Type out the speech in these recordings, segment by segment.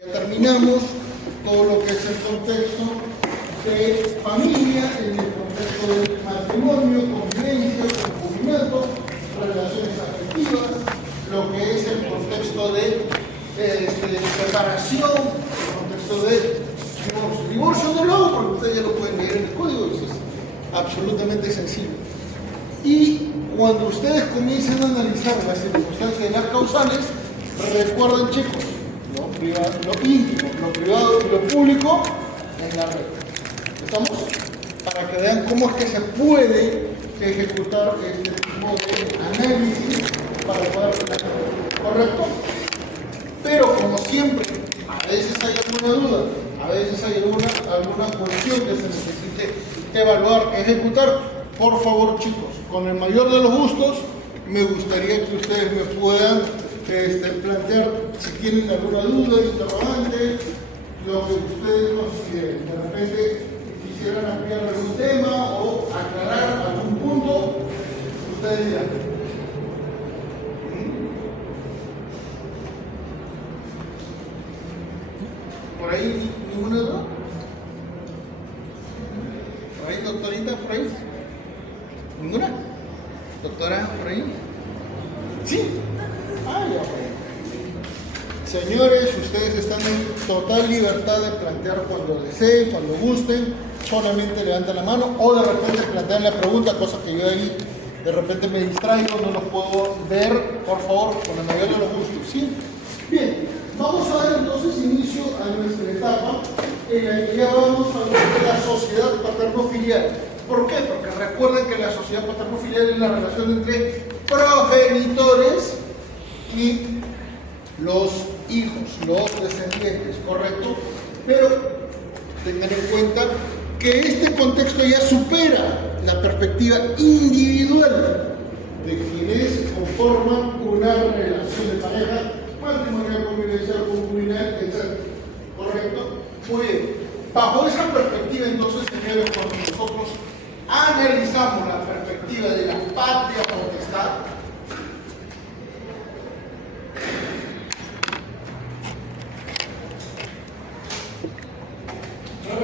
Ya terminamos todo lo que es el contexto de familia, en el contexto del matrimonio, convivencia, concubinato, relaciones afectivas, lo que es el contexto de separación, el contexto de divorcio. Divorcio no lo hago porque ustedes ya lo pueden leer en el código, eso es absolutamente sencillo. Y cuando ustedes comiencen a analizar las circunstancias de las causales, recuerden, chicos, lo íntimo, lo privado y lo público en la red. ¿Estamos? Para que vean cómo es que se puede ejecutar este tipo de análisis para poder tener correcto. Pero como siempre, a veces hay alguna duda, a veces hay alguna cuestión que se necesite evaluar, ejecutar. Por favor, chicos, con el mayor de los gustos, me gustaría que ustedes me puedan plantear si tienen alguna duda, interrogante, lo que ustedes consideren. De repente quisieran ampliar algún tema o aclarar algún punto, ustedes dirán. ¿Por ahí ninguna duda? ¿Por ahí, doctorita, por ahí? ¿Ninguna? ¿Doctora, por ahí? ¿Sí? Ah, ya, bueno. Señores, ustedes están en total libertad de plantear cuando deseen, cuando gusten, solamente levantan la mano o de repente plantean la pregunta, cosa que yo ahí de repente me distraigo, no los puedo ver, por favor, con el mayor de los gustos, ¿sí? Bien, vamos a dar entonces inicio a nuestra etapa en la que ya vamos a hablar de la sociedad paterno-filial. ¿Por qué? Porque recuerden que la sociedad paterno-filial es la relación entre progenitores y los hijos, los descendientes, ¿correcto? Pero tengan en cuenta que este contexto ya supera la perspectiva individual de quienes conforman una relación de pareja, matrimonial, convivencial, concubinal, etc. ¿Correcto? Muy bien. Bajo esa perspectiva, entonces, señores, cuando nosotros analizamos la perspectiva de la patria potestad,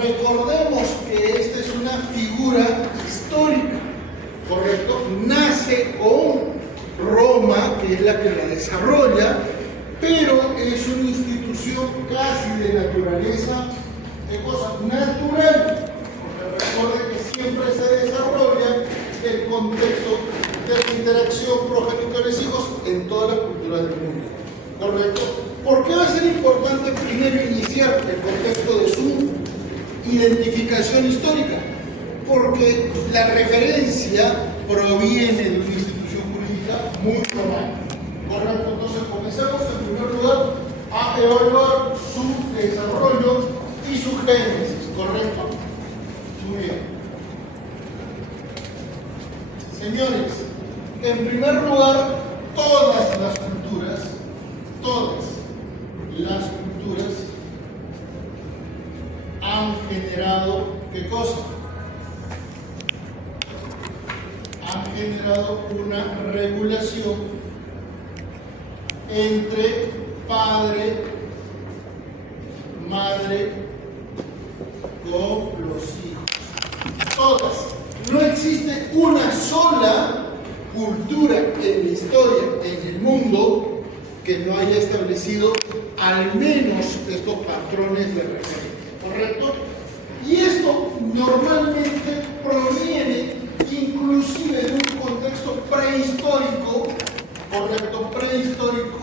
recordemos que esta es una figura histórica, ¿correcto? Nace con Roma, que es la que la desarrolla, pero es una institución casi de naturaleza, de cosa natural, porque recuerden que siempre se desarrolla el contexto de la interacción progenitores-hijos en todas las culturas del mundo, ¿correcto? ¿Por qué va a ser importante primero iniciar el contexto de su identificación histórica? Porque la referencia proviene de una institución jurídica muy romana, ¿correcto? Entonces comencemos en primer lugar a evaluar su desarrollo y su génesis, ¿correcto? Muy bien. Señores, en primer lugar, todas las culturas, han generado, ¿qué cosa? Han generado una regulación entre padre, madre, con los hijos. Todas. No existe una sola cultura en la historia, en el mundo, que no haya establecido al menos estos patrones de referencia, ¿correcto? Y esto normalmente proviene inclusive de un contexto prehistórico, ¿correcto? Prehistórico,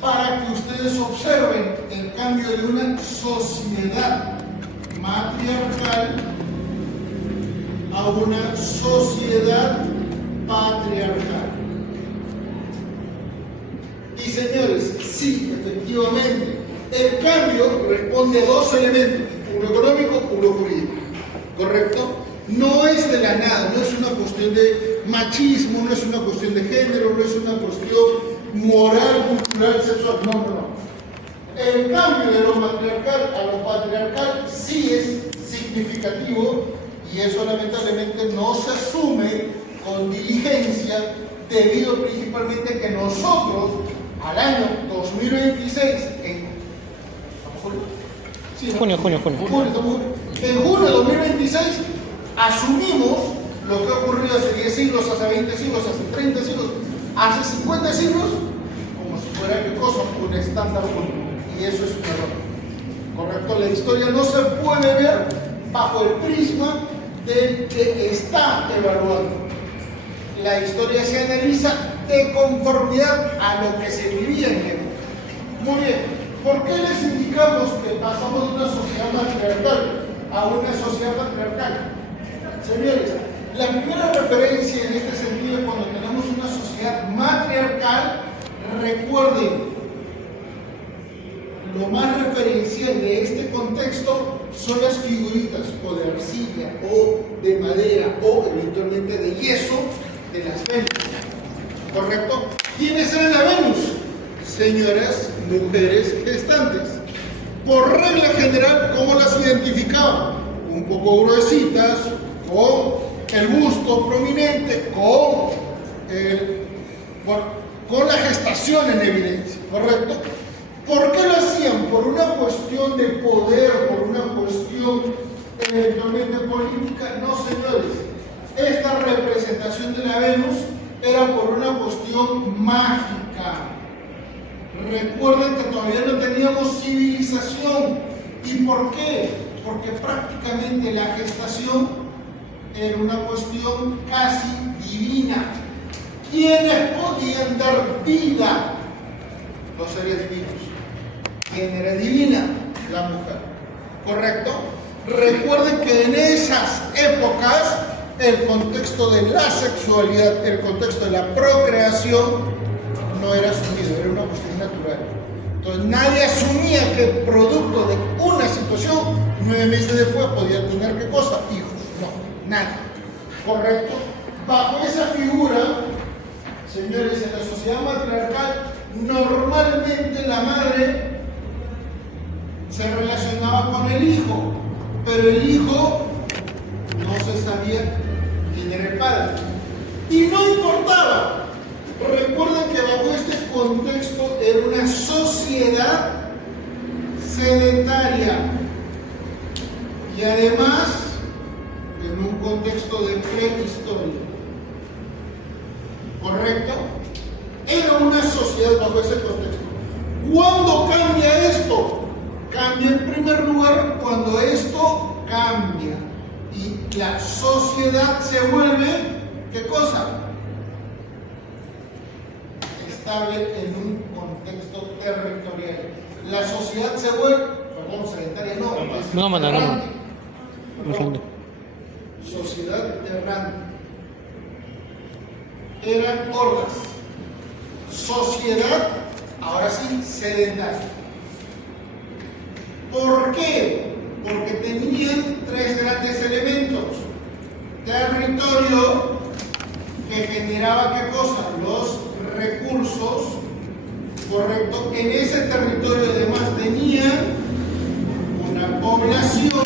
para que ustedes observen el cambio de una sociedad matriarcal a una sociedad patriarcal. Y señores, sí, efectivamente, el cambio responde a dos elementos, uno económico, uno jurídico, ¿correcto? No es de la nada, no es una cuestión de machismo, no es una cuestión de género, no es una cuestión moral, cultural, sexual, no. El cambio de lo matriarcal a lo patriarcal sí es significativo y eso lamentablemente no se asume con diligencia debido principalmente a que nosotros al año 2026, estamos Sí, Junio. estamos en junio de 2026 asumimos lo que ha ocurrido hace 10 siglos, hace 20 siglos, hace 30 siglos, hace 50 siglos, como si fuera ¿qué cosa? Un estándar único. Y eso es un error. ¿Correcto? La historia no se puede ver bajo el prisma del que está evaluando. La historia se analiza de conformidad a lo que se vivía en época. Muy bien, ¿por qué les indicamos que pasamos de una sociedad matriarcal a una sociedad patriarcal? Señores, la primera referencia en este sentido es cuando tenemos una sociedad matriarcal. Recuerden, lo más referencial de este contexto son las figuritas o de arcilla o de madera o eventualmente de yeso de las Venus. ¿Correcto? ¿Quiénes eran la Venus? Señoras, mujeres gestantes. Por regla general, ¿cómo las identificaban? Un poco gruesitas, con el busto prominente, con la gestación en evidencia, ¿correcto? ¿Por qué lo hacían? ¿Por una cuestión de poder, por una cuestión eventualmente política? No, señores. Esta representación de la Venus era por una cuestión mágica. Recuerden que todavía no teníamos civilización. ¿Y por qué? Porque prácticamente la gestación era una cuestión casi divina. ¿Quiénes podían dar vida? Los seres divinos. ¿Quién era divina? La mujer. ¿Correcto? Recuerden que en esas épocas el contexto de la sexualidad, el contexto de la procreación no era asumido, era una cuestión natural. Entonces nadie asumía que producto de una situación, 9 meses después podía tener ¿qué cosa? Hijos. No, nada. ¿Correcto? Bajo esa figura, señores, en la sociedad matriarcal, normalmente la madre se relacionaba con el hijo, pero el hijo no se sabía quién era el padre. Y no importaba. Recuerden que bajo este contexto era una sociedad sedentaria y además en un contexto de prehistoria. ¿Correcto? Era una sociedad bajo ese contexto. ¿Cuándo cambia esto? Cambia en primer lugar cuando esto cambia y la sociedad se vuelve, ¿qué cosa? Estable en un contexto territorial. La sociedad se vuelve, perdón, sedentaria no, errante. Perdón, sociedad errante. Eran hordas. Sociedad, ahora sí, sedentaria. ¿Por qué? Porque tenían 3 grandes elementos. Territorio, que generaba ¿qué cosa? Los recursos, ¿correcto? En ese territorio además tenían una población,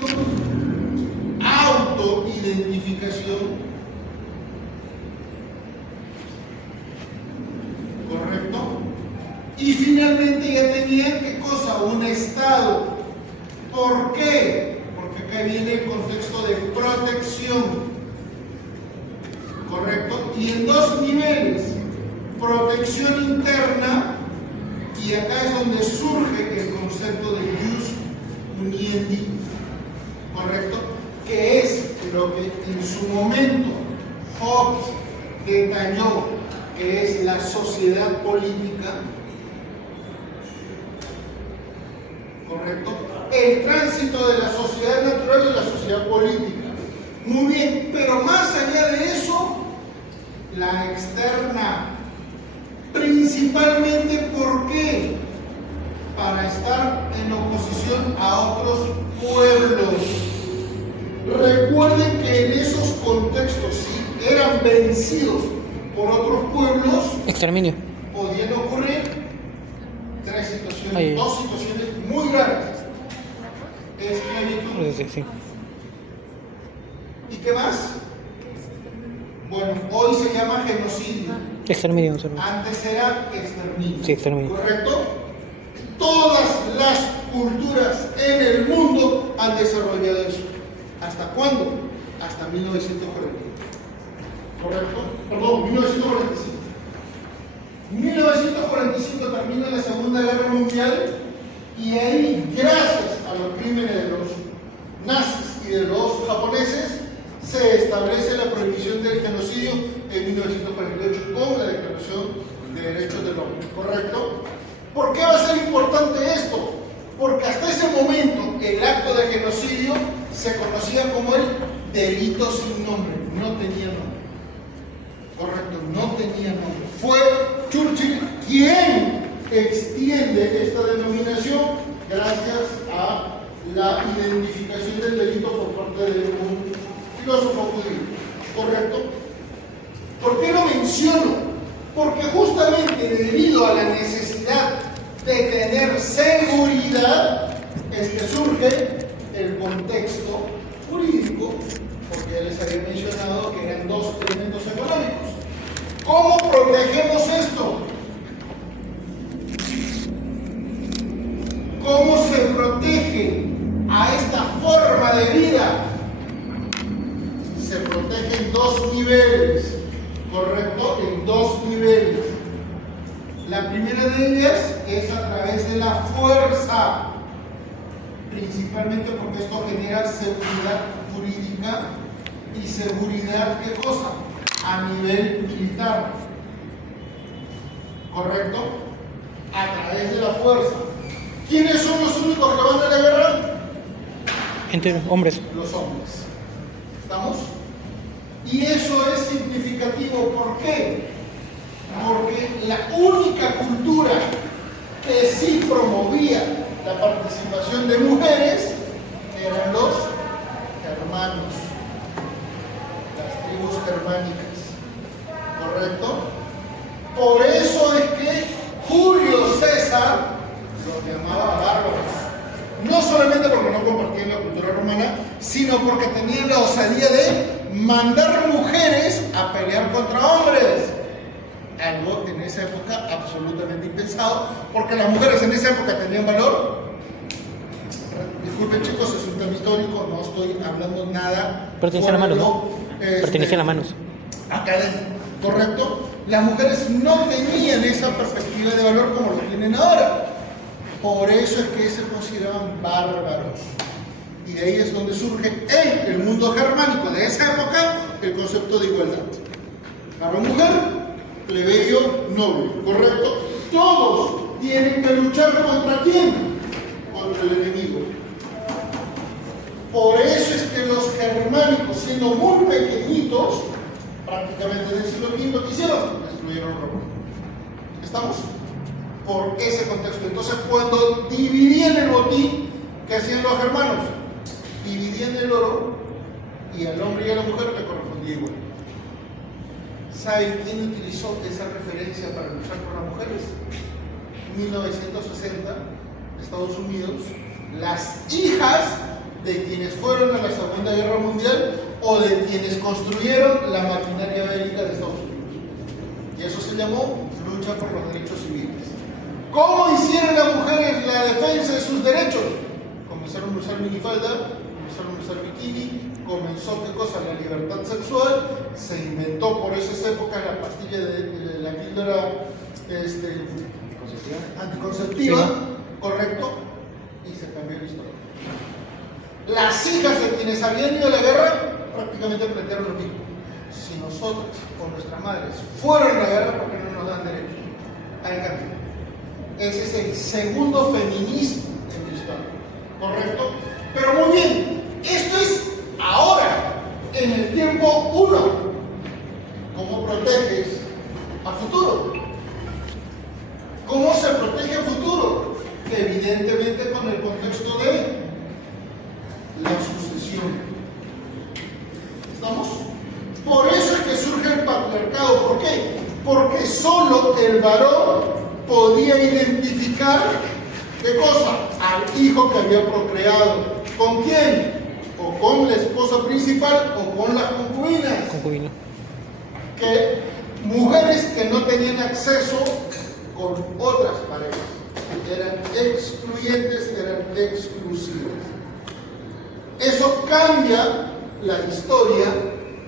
autoidentificación, ¿correcto? Y finalmente ya tenían ¿qué cosa? Un estado. ¿Por qué? Porque acá viene el contexto de protección, ¿correcto? Y en 2 niveles, protección interna, y acá es donde surge el concepto de jus muniendi, ¿correcto? Que es lo que en su momento Hobbes detalló, que es la sociedad política, ¿correcto? El tránsito de la sociedad natural y la sociedad política. Muy bien, pero más allá de eso, la externa. Principalmente, ¿por qué? Para estar en oposición a otros pueblos. Recuerden que en esos contextos, si eran vencidos por otros pueblos, exterminio, podían ocurrir 3 situaciones, 2 situaciones muy graves. Esclavitud. Sí. ¿Y qué más? Bueno, hoy se llama genocidio. Exterminio. Antes era exterminio. Sí, exterminio. ¿Correcto? Todas las culturas en el mundo han desarrollado eso. ¿Hasta cuándo? Hasta 1940. ¿Correcto? Perdón, 1945. 1945 termina la Segunda Guerra Mundial y ahí, gracias a los crímenes de los nazis y de los japoneses, se establece la prohibición del genocidio en 1948 con la Declaración de Derechos del Hombre. ¿Correcto? ¿Por qué va a ser importante esto? Porque hasta ese momento el acto de genocidio se conocía como el delito sin nombre, no tenía nombre. Correcto, no tenía nombre. Fue Churchill quien extiende esta denominación gracias a la identificación del delito por parte de un filósofo judío. ¿Correcto? ¿Por qué lo menciono? Porque justamente debido a la necesidad de tener seguridad es que surge el contexto jurídico, porque ya les había mencionado que eran dos elementos económicos. ¿Cómo protegemos esto? ¿Cómo se protege a esta forma de vida? Se protege en dos niveles, ¿correcto? En dos niveles. La primera de ellas es a través de la fuerza, principalmente porque esto genera seguridad jurídica y seguridad, ¿qué cosa? A nivel militar, ¿correcto? A través de la fuerza. ¿Quiénes son los únicos que van a la guerra? Entre hombres. Los hombres. ¿Estamos? Y eso es significativo. ¿Por qué? Porque la única cultura que sí promovía la participación de mujeres eran los germanos, las tribus germánicas, ¿correcto? Por eso es que Julio César los llamaba bárbaros, no solamente porque no compartían la cultura romana, sino porque tenían la osadía de mandar mujeres a pelear contra hombres. Algo en esa época absolutamente impensado, porque las mujeres en esa época tenían valor. Disculpen chicos, es un tema histórico, no estoy hablando nada. Pertenecían a manos, ¿no? Pertenecían a manos. Académico, ¿correcto? Las mujeres no tenían esa perspectiva de valor como lo tienen ahora. Por eso es que se consideraban bárbaros. Y de ahí es donde surge en el mundo germánico de esa época el concepto de igualdad. Varón-mujer, plebeyo, noble, ¿correcto? Todos tienen que luchar contra ¿quién? Contra el enemigo. Por eso es que los germánicos, siendo muy pequeñitos, prácticamente del siglo V, ¿qué hicieron? Destruyeron Roma. ¿Estamos? Por ese contexto. Entonces, cuando dividían el botín, ¿qué hacían los germanos? Dividían el oro y al hombre y a la mujer le correspondía igual. ¿Saben quién utilizó esa referencia para luchar por las mujeres? 1960, Estados Unidos, las hijas de quienes fueron a la Segunda Guerra Mundial o de quienes construyeron la maquinaria bélica de Estados Unidos. Y eso se llamó lucha por los derechos civiles. ¿Cómo hicieron las mujeres la defensa de sus derechos? Comenzaron a usar minifalda, comenzaron a usar bikini, comenzó ¿qué cosa? La libertad sexual, se inventó por esas épocas la pastilla de la píldora anticonceptiva, sí, ¿correcto? Y se cambió la historia. Las hijas de quienes habían ido a la guerra prácticamente plantearon lo mismo. Si nosotros o nuestras madres fueron a la guerra, ¿por qué no nos dan derechos? Ahí cambia. Ese es el segundo feminismo en la historia, ¿correcto? Pero muy bien, esto es ahora, en el tiempo 1. ¿Cómo proteges a futuro? ¿Cómo se protege a futuro? Evidentemente con el contexto de la sucesión. ¿Estamos? Por eso es que surge el patriarcado. ¿Por qué? Porque solo el varón podía identificar ¿qué cosa? Al hijo que había procreado. ¿Con quién? O con la esposa principal o con las concubinas. Concubina. Que mujeres que no tenían acceso con otras parejas. eran excluyentes, eran exclusivas. Eso cambia la historia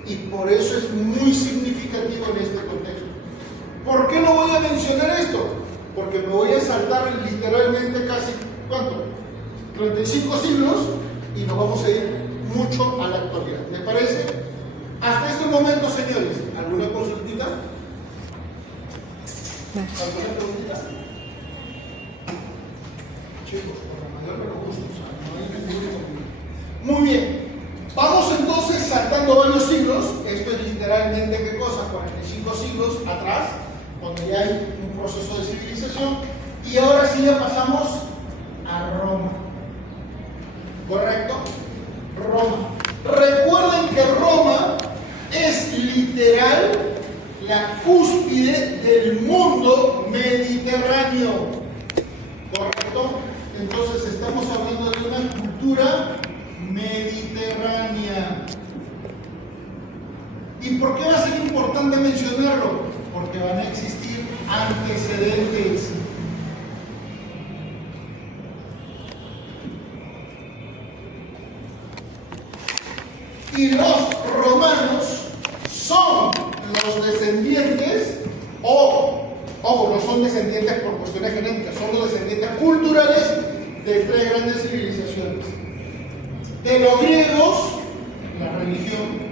y por eso es muy significativo en este contexto. ¿Por qué no voy a mencionar esto? Porque me voy a saltar literalmente casi, ¿cuánto? 35 siglos y nos vamos a ir mucho a la actualidad. ¿Me parece? Hasta este momento, señores, ¿alguna consultita? ¿Alguna preguntita? Chicos, por la mayor de los gustos, no hay ningún inconveniente. Muy bien. Vamos entonces saltando varios siglos. Esto es literalmente, ¿qué cosa? 45 siglos atrás, donde ya hay un proceso de civilización. Y ahora sí ya pasamos a Roma. ¿Correcto? Roma. Recuerden que Roma es literal la cúspide del mundo mediterráneo. ¿Correcto? Entonces estamos hablando de una cultura mediterránea. ¿Y por qué va a ser importante mencionarlo? Porque van a existir antecedentes. Y los romanos son los descendientes, ojo, no son descendientes por cuestiones genéticas, son los descendientes culturales de tres grandes civilizaciones. De los griegos, la religión,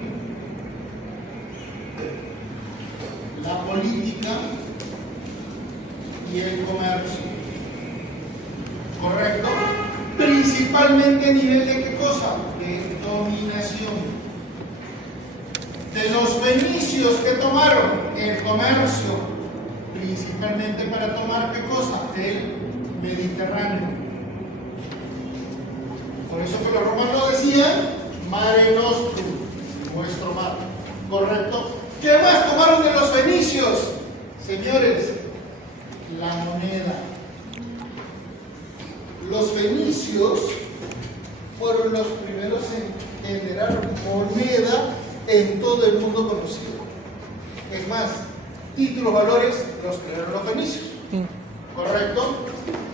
la política y el comercio. ¿Correcto? Principalmente a nivel de ¿qué cosa? De dominación. De los fenicios que tomaron el comercio, principalmente para tomar ¿qué cosa? El Mediterráneo. Por eso que los romanos decían Mare Nostrum, nuestro mar. ¿Correcto? ¿Qué más tomaron de los fenicios? Señores, la moneda. Los fenicios fueron los primeros en generar moneda en todo el mundo conocido. Es más, títulos, valores, los crearon los fenicios. ¿Correcto?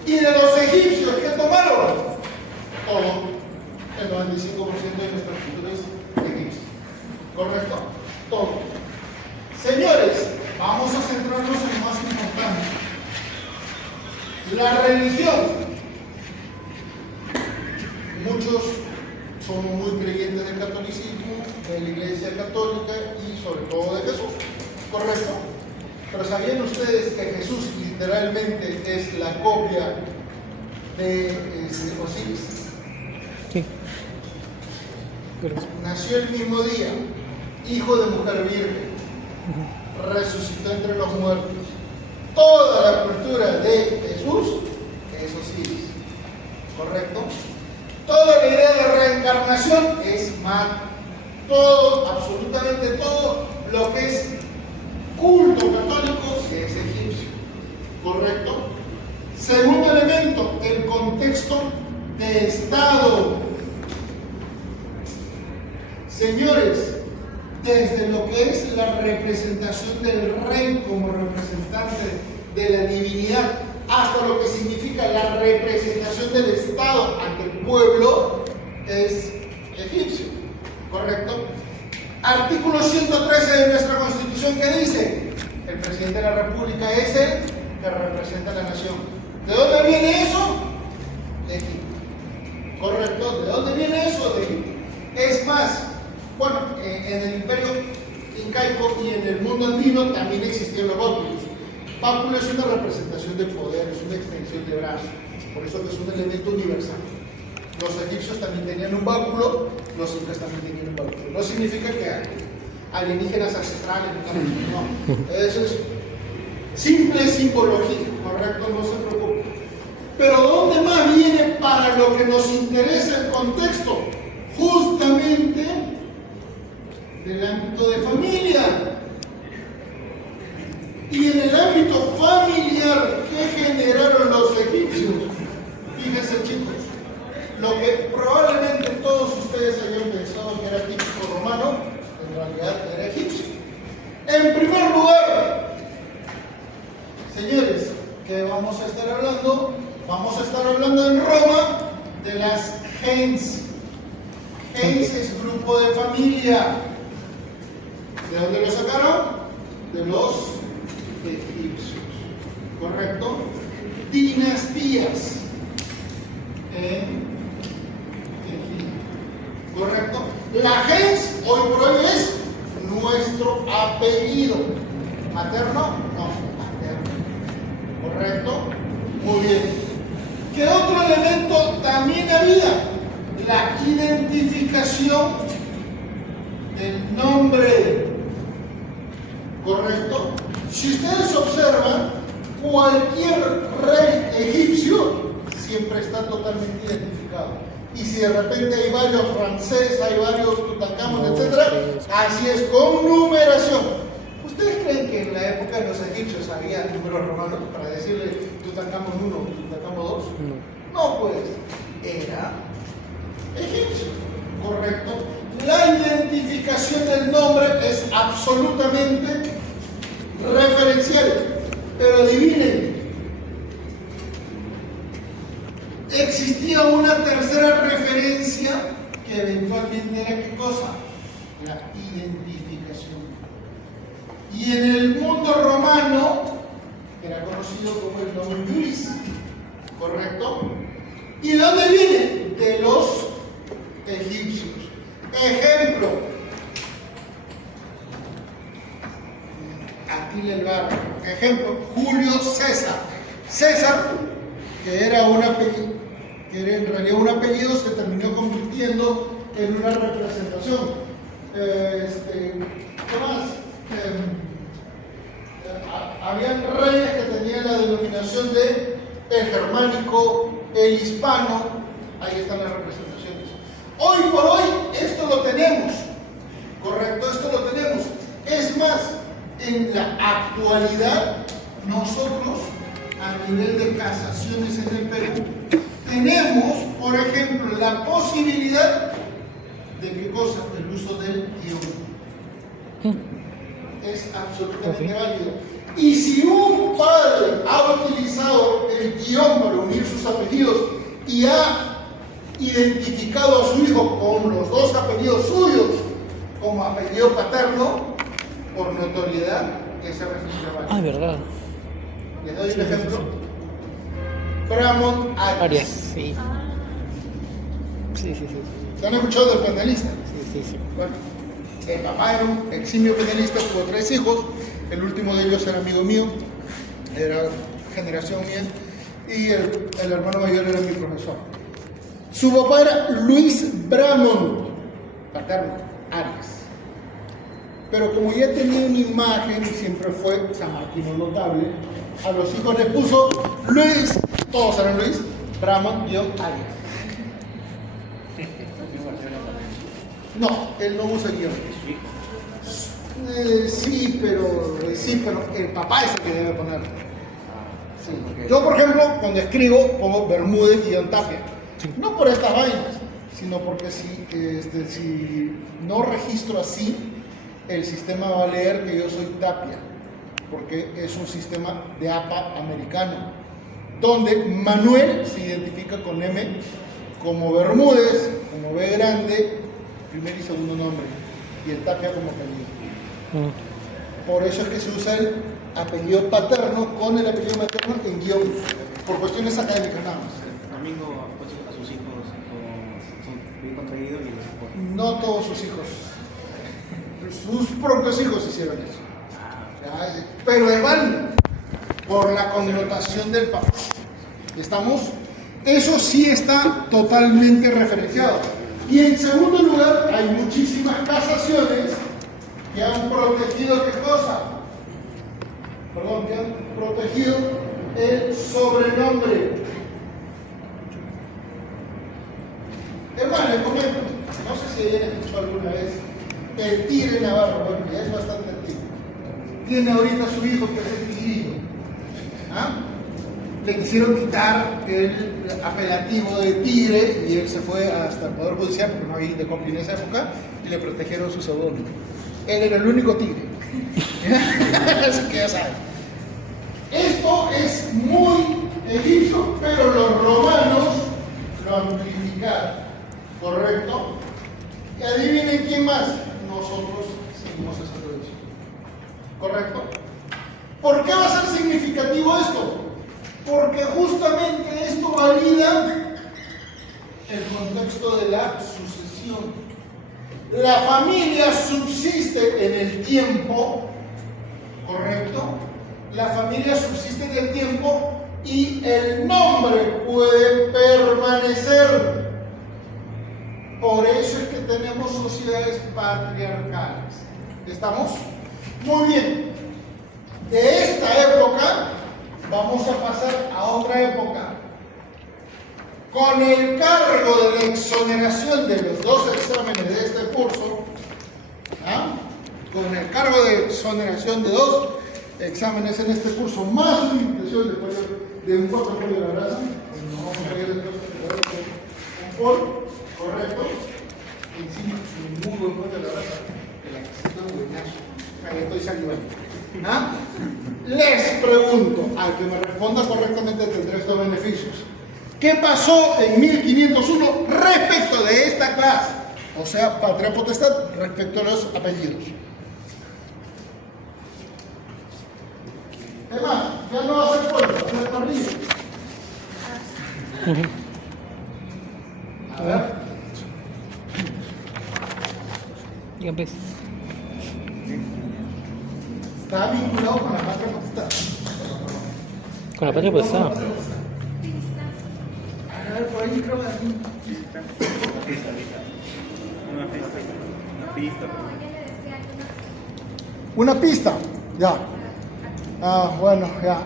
Y de los egipcios, ¿qué tomaron? Todo. El 95% de nuestra cultura es egipcia. ¿Correcto? Todo. Señores, vamos a centrarnos en lo más importante. La religión. Muchos son muy creyentes del catolicismo, de la Iglesia Católica y sobre todo de Jesús. ¿Correcto? Pero ¿sabían ustedes que Jesús literalmente es la copia de Osiris? Sí. Nació el mismo día, hijo de mujer virgen, resucitó entre los muertos. Toda la cultura de Jesús es Osiris. ¿Correcto? Toda la idea de reencarnación es Mát. Todo, absolutamente todo lo que es culto católico es egipcio. ¿Correcto? Segundo elemento, el contexto de Estado. Señores, desde lo que es la representación del rey como representante de la divinidad, hasta lo que significa la representación del Estado ante el pueblo, es egipcio. ¿Correcto? Artículo 113 de nuestra Constitución, que dice: el presidente de la República es el que representa a la nación. ¿De dónde viene eso? De Egipto. ¿Correcto? ¿De dónde viene eso? De Egipto. Es más, bueno, en el imperio incaico y en el mundo andino también existían los báculos. Báculo es una representación de poder, es una extensión de brazo, por eso que es un elemento universal. Los egipcios también tenían un báculo, los incas también tenían un báculo. No significa que alienígenas ancestrales, no. Eso es simple simbología, ¿correcto? No se preocupe. Pero ¿dónde más viene para lo que nos interesa el contexto? Justamente del ámbito de familia. Y en el ámbito familiar, ¿qué generaron los egipcios? Fíjense, chicos, lo que probablemente todos ustedes habían pensado que era típico romano, en realidad era egipcio. En primer lugar, señores, que vamos a estar hablando a estar hablando en Roma de las gens. Gens es grupo de familia. ¿De dónde lo sacaron? De los egipcios. ¿Correcto? Dinastías en Egipto. ¿Correcto? La gens hoy por hoy es nuestro apellido. ¿Materno? No, materno. ¿Correcto? Muy bien. ¿Qué otro elemento también había? La identificación del nombre. ¿Correcto? Si ustedes observan, cualquier rey egipcio siempre está totalmente identificado. Y si de repente hay varios Ramsés, hay varios Tutankamón, etc., así es, con numeración. ¿Ustedes creen que en la época de los egipcios había números romanos para decirle Tutankamón 1, Tutankamón 2? No, pues, era egipcio, ¿correcto? La identificación del nombre es absolutamente referencial. Pero adivinen, existía una tercera referencia que eventualmente era ¿qué cosa? La identificación. Y en el mundo romano era conocido como el nombre Iuris, ¿correcto? ¿Y de dónde viene? De los egipcios. Ejemplo, Atila el Barro. Ejemplo, Julio César. César, que era un apellido, que era en realidad un apellido, se terminó convirtiendo en una representación. ¿Qué más? Habían reyes que tenían la denominación de el germánico, el hispano. Ahí están las representaciones. Hoy por hoy esto lo tenemos, correcto, esto lo tenemos. Es más, en la actualidad nosotros a nivel de casaciones en el Perú tenemos, por ejemplo, la posibilidad de ¿qué cosa? El uso del guión. Es absolutamente válido. Y si un padre ha utilizado el guión para unir sus apellidos y ha identificado a su hijo con los dos apellidos suyos como apellido paterno, por notoriedad, ese registro válido. Ah, verdad. Les doy un ejemplo. Bramón Arias. Sí. Sí. ¿Se han escuchado del penalista? Sí. Bueno, el papá era un eximio penalista, tuvo 3 hijos. El último de ellos era amigo mío, era generación mía, y el hermano mayor era mi profesor. Su papá era Luis Bramón, paterno, Arias. Pero como ya tenía una imagen, siempre fue sanmarquino notable, a los hijos les puso Luis, todos eran Luis, Bramón-Arias. No, él no usa guión. Sí, pero el papá es el que debe ponerlo. Sí. Yo, por ejemplo, cuando escribo, pongo Bermúdez-Tapia. No por estas vainas, sino porque si no registro así, el sistema va a leer que yo soy Tapia, porque es un sistema de APA americano, donde Manuel se identifica con M, como Bermúdez, como B grande, primer y segundo nombre, y el Tapia como apellido. Por eso es que se usa el apellido paterno con el apellido materno en guión, por cuestiones académicas nada más. Domingo a sus hijos son bien contraídos y los apoyan. No todos sus hijos, sus propios hijos hicieron eso. Pero es válido, por la connotación del papá. ¿Estamos? Eso sí está totalmente referenciado. Y en segundo lugar, hay muchísimas casaciones que han protegido ¿qué cosa? Perdón, que han protegido el sobrenombre. Hermano, les comento, no sé si hayan escuchado alguna vez el Tigre Navarro, bueno, ya es bastante antiguo. Tiene ahorita su hijo que es el Tigrillo. Le quisieron quitar el apelativo de Tigre y él se fue hasta el Poder Judicial porque no había Indecopi en esa época y le protegieron su seudónimo. Él era el único Tigre. Así que ya saben. Esto es muy egipcio, pero los romanos lo amplificaron, ¿correcto? Y adivinen quién más. Nosotros seguimos esa tradición, ¿correcto? ¿Por qué va a ser significativo esto? Porque justamente esto valida el contexto de la sucesión. La familia subsiste en el tiempo, ¿correcto? La familia subsiste en el tiempo y el nombre puede permanecer. Por eso es que tenemos sociedades patriarcales. ¿Estamos? Muy bien. De esta época vamos a pasar a otra época. Con el cargo de la exoneración de los 2 exámenes de este curso, con el cargo de exoneración de 2 exámenes en este curso, más una invitación de un 4 pollo de la brasa, no, un pollo, correcto, y encima es un muy buen pollo de la brasa, que la casita es buenazo, ahí estoy salivando. Les pregunto, al que me responda correctamente tendré estos beneficios. ¿Qué pasó en 1501 respecto de esta clase? O sea, patria potestad respecto a los apellidos. Es más, ya no va a ser pueblo, va a ser parrilla. A ver. Ya ves. Está vinculado con la patria potestad. Con la patria potestad. A ver, por ahí creo que aquí. Una pista, ya. Ah, bueno, ya.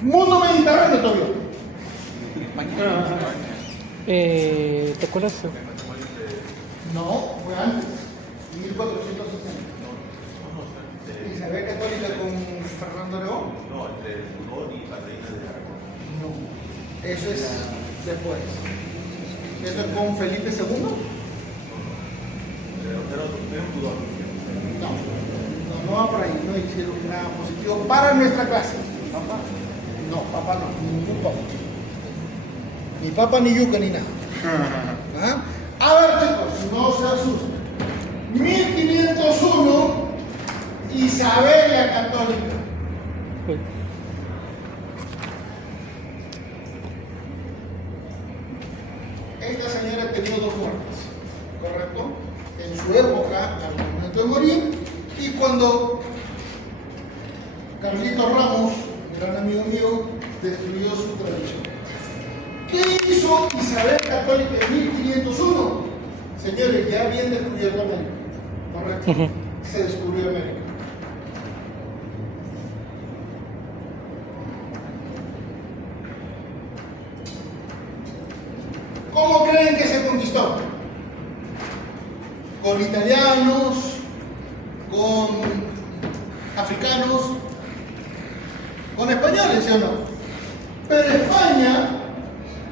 Mundo mediterráneo todavía. ¿Te acuerdas? No, fue antes. 1460. ¿Isabel Católica con Fernando León? No, entre Budón y Catalina de Aragón. No. Eso es después. ¿Eso es con Felipe II? Era un Budón. No va por ahí, no hicieron nada positivo para nuestra clase. ¿Papá? No, papá no, ningún papá. Ni papa, ni yuca, ni nada. ¿Ah? A ver, chicos, no se asusten. 1501, Isabel la Católica. Uy. Esta señora ha tenido 2 muertes, ¿correcto? En su época, al momento de morir, y cuando Carlitos Ramos, un gran amigo mío, destruyó su tradición. ¿Qué hizo Isabel Católica en 1501? Señores, ya habían descubierto América, ¿correcto? Se descubrió América. ¿Cómo creen que se conquistó? Con italianos, con africanos, con españoles, ¿sí o no? Pero España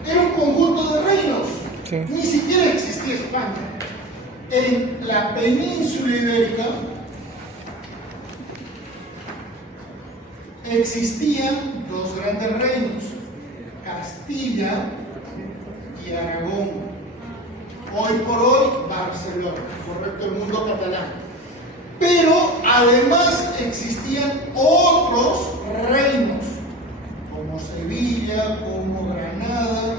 era un conjunto de reinos. Sí. Ni siquiera existía España. En la península ibérica existían 2 grandes reinos, Castilla y Aragón. Hoy por hoy, Barcelona, correcto, el mundo catalán. Pero además existían otros reinos, como Sevilla, como Granada,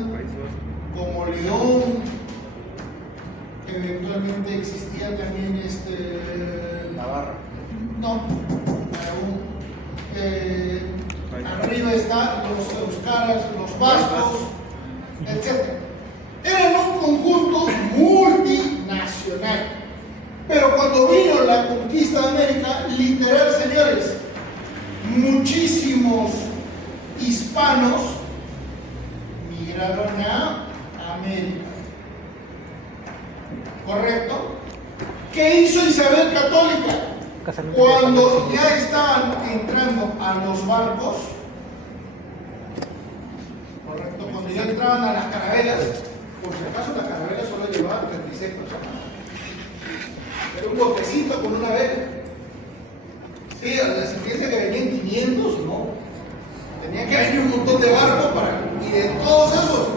como León. Eventualmente existía también Navarra. no, Aragón. Arriba están los euskaras, los vascos, etc. Eran un conjunto multinacional. Pero cuando vino la conquista de América, literal, señores, muchísimos hispanos migraron a América. ¿Correcto? ¿Qué hizo Isabel Católica? Cuando ya estaban entrando a los barcos, ¿correcto? Cuando ya entraban a las carabelas, por si acaso las carabelas solo llevaban 36 personas. Era un botecito con una vela. Sí, a la sentencia que venían 500, no. Tenía que venir un montón de barcos para de todos esos,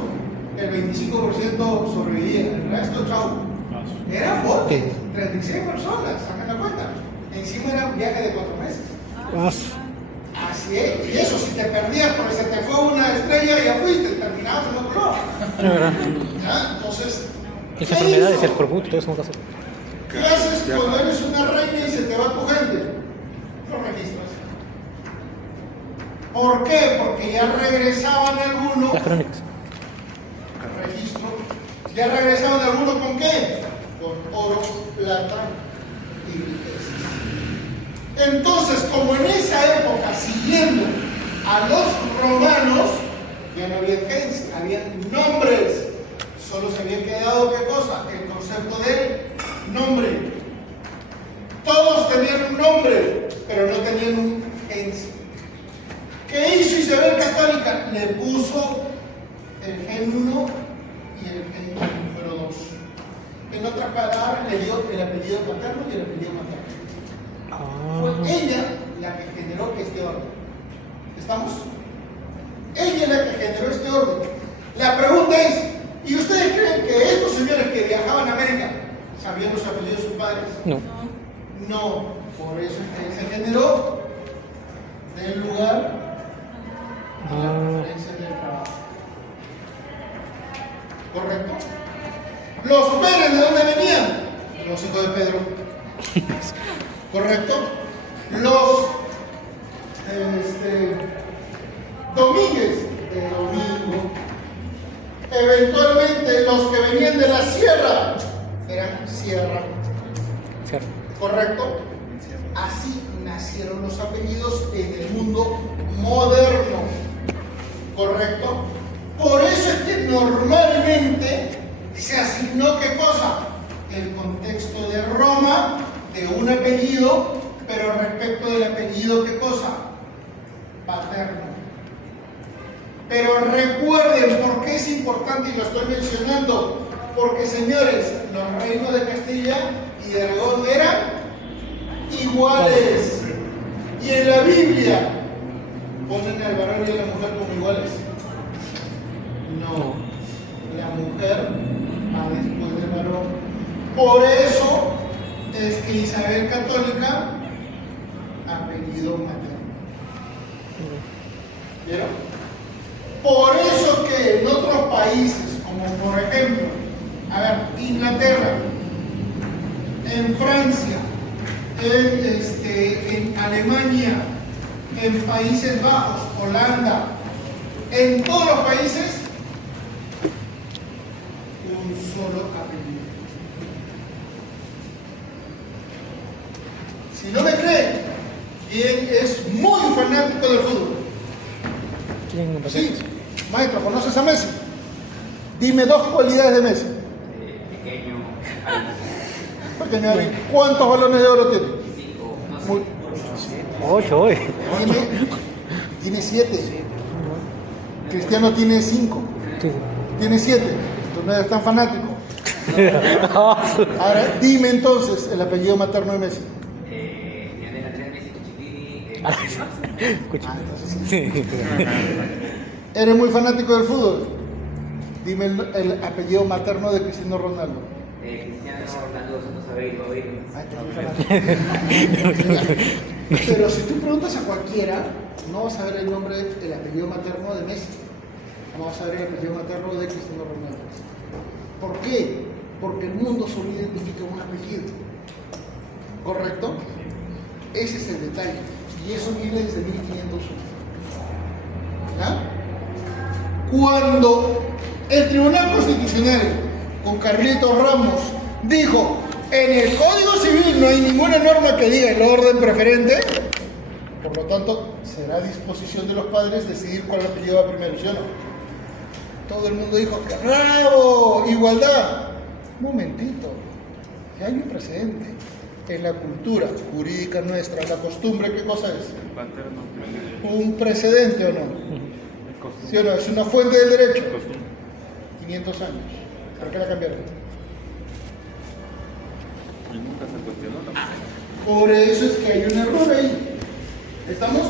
el 25% sobrevivía, el resto, chao. Eran botes, 36 personas, sacan la cuenta. Encima era un viaje de 4 meses. Así es, y eso, si te perdías porque se te fue una estrella, ya fuiste, terminabas en otro lado. ¿Ya? Entonces, Esa enfermedad es el corbuto, todo eso no pasa. ¿qué haces cuando eres una reina y se te va tu gente? Lo registras. ¿Por qué? Porque ya regresaban algunos. Las crónicas. Registro. Ya regresaban algunos con qué? Con oro, plata y riquezas. Entonces, como en esa época, siguiendo a los romanos, ya no había gente, había nombres. Solo se había quedado, ¿qué cosa? El concepto del nombre. Todos tenían un nombre, pero no tenían un ens. ¿Qué hizo Isabel Católica? Le puso el gen 1 y el gen número 2. En otras palabras, le dio el apellido paterno y el apellido materno. Fue ella la que generó este orden. ¿Estamos? Ella es la que generó este orden. La pregunta es, ¿y ustedes creen que estos señores que viajaban a América sabían los apellidos de sus padres? No. No, por eso es que se generó del lugar a la referencia del trabajo. ¿Correcto? ¿Los Pérez de dónde venían? Los hijos de Pedro. ¿Correcto? Los Domínguez de Domingo. Eventualmente los que venían de la sierra eran Sierra. Cierto. ¿Correcto? Así nacieron los apellidos en el mundo moderno. ¿Correcto? Por eso es que normalmente se asignó ¿qué cosa? El contexto de Roma, de un apellido, pero respecto del apellido ¿qué cosa? Paterno. Pero recuerden por qué es importante y lo estoy mencionando. Porque, señores, los reinos de Castilla y de Aragón eran iguales. Y en la Biblia ponen al varón y a la mujer como iguales. No, la mujer va después del varón. Por eso es que Isabel Católica, apellido materno. ¿Vieron? Por eso que en otros países, como por ejemplo, a ver, Inglaterra, en Francia, en Alemania, en Países Bajos, Holanda, en todos los países, un solo apellido. Si no me creen, ¿quién es muy fanático del fútbol? ¿Quién no pasa? Sí, maestro, ¿conoces a Messi? Dime 2 cualidades de Messi. Pequeño, Pequeño, ¿cuántos balones de oro tiene? 5, no sé. Muy- 8 hoy. Tiene 7. Cristiano tiene 5. Sí. Tiene 7. Entonces no eres tan fanático. Ahora, dime entonces el apellido materno de Messi. Lionel Andrés Messi Cuchitini. Escucha. Ah, entonces sí. Sí. ¿Eres muy fanático del fútbol? Dime el apellido materno de Cristiano Ronaldo. Cristiano Ronaldo Santos Aveiro. Ahí está, muy fanático. Pero si tú preguntas a cualquiera, no vas a ver el nombre, el apellido materno de Messi. No vas a ver el apellido materno de Cristiano Ronaldo. ¿Por qué? Porque el mundo solo identifica un apellido. ¿Correcto? Ese es el detalle. Y eso viene desde 1501. ¿Ya? Cuando el Tribunal Constitucional, con Carlitos Ramos, dijo: en el Código Civil no hay ninguna norma que diga el orden preferente, por lo tanto, será a disposición de los padres decidir cuál apellido va primero, ¿sí o no? Todo el mundo dijo: ¡qué bravo! ¡Igualdad! Un momentito, ya hay un precedente. En la cultura jurídica nuestra, la costumbre, ¿qué cosa es? ¿Un precedente o no? ¿Sí o no? Es una fuente del derecho. 500 años. ¿Por qué la cambiaron? Y nunca se cuestionó tampoco. Por eso es que hay un error ahí. ¿Estamos?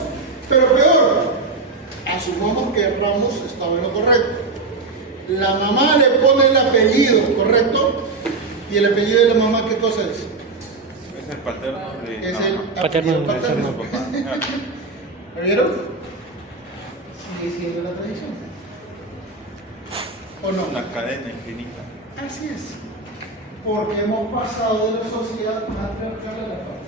Pero peor, asumamos que Ramos estaba en lo correcto. La mamá le pone el apellido, ¿correcto? ¿Y el apellido de la mamá qué cosa es? Es el paterno de. Es el Paterno, apellido paterno. Papá. ¿Lo vieron? Sigue siendo la tradición. ¿O no? La cadena infinita. Así es. Porque hemos pasado de la sociedad matriarcal a la patriarcal.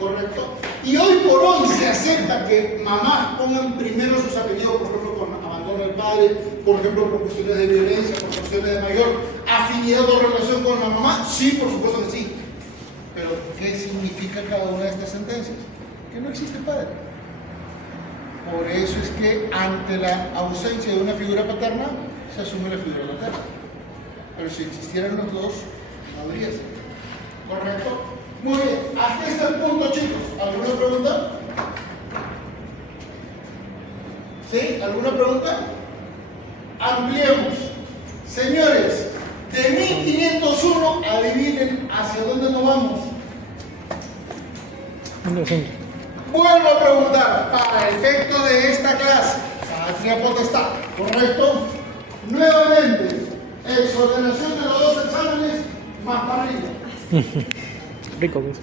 ¿Correcto? Y hoy por hoy se acepta que mamás pongan primero sus apellidos, por ejemplo, con abandono del padre, por ejemplo, por cuestiones de violencia, por cuestiones de mayor afinidad o relación con la mamá. Sí, por supuesto que sí. Pero, ¿qué significa cada una de estas sentencias? Que no existe padre. Por eso es que ante la ausencia de una figura paterna, se asume la figura materna. Pero si existieran los dos, no habría sido. ¿Correcto? Muy bien. Hasta este punto, chicos. ¿Alguna pregunta? ¿Sí? ¿Alguna pregunta? Ampliemos. Señores, de 1501, adivinen hacia dónde nos vamos. 1200. Vuelvo a preguntar, para efecto de esta clase, patria potestad, ¿correcto? Nuevamente, exordenación de los dos exámenes, más para arriba. Rico, pues.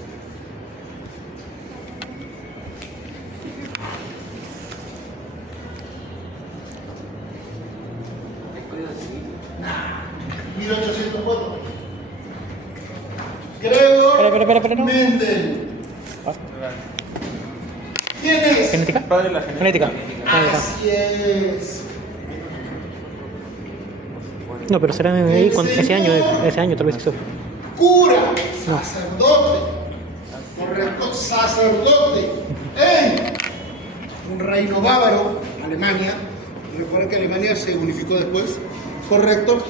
El código civil. 1804. Gregor Espera, no. Mendel. Ah, ¿Quién es? ¿Genética? Padre de la genética. Genética. Así es. No, pero será ese año tal vez hizo. Cura, sacerdote, correcto, sacerdote en un reino bávaro, Alemania. Recuerden que Alemania se unificó después, correcto.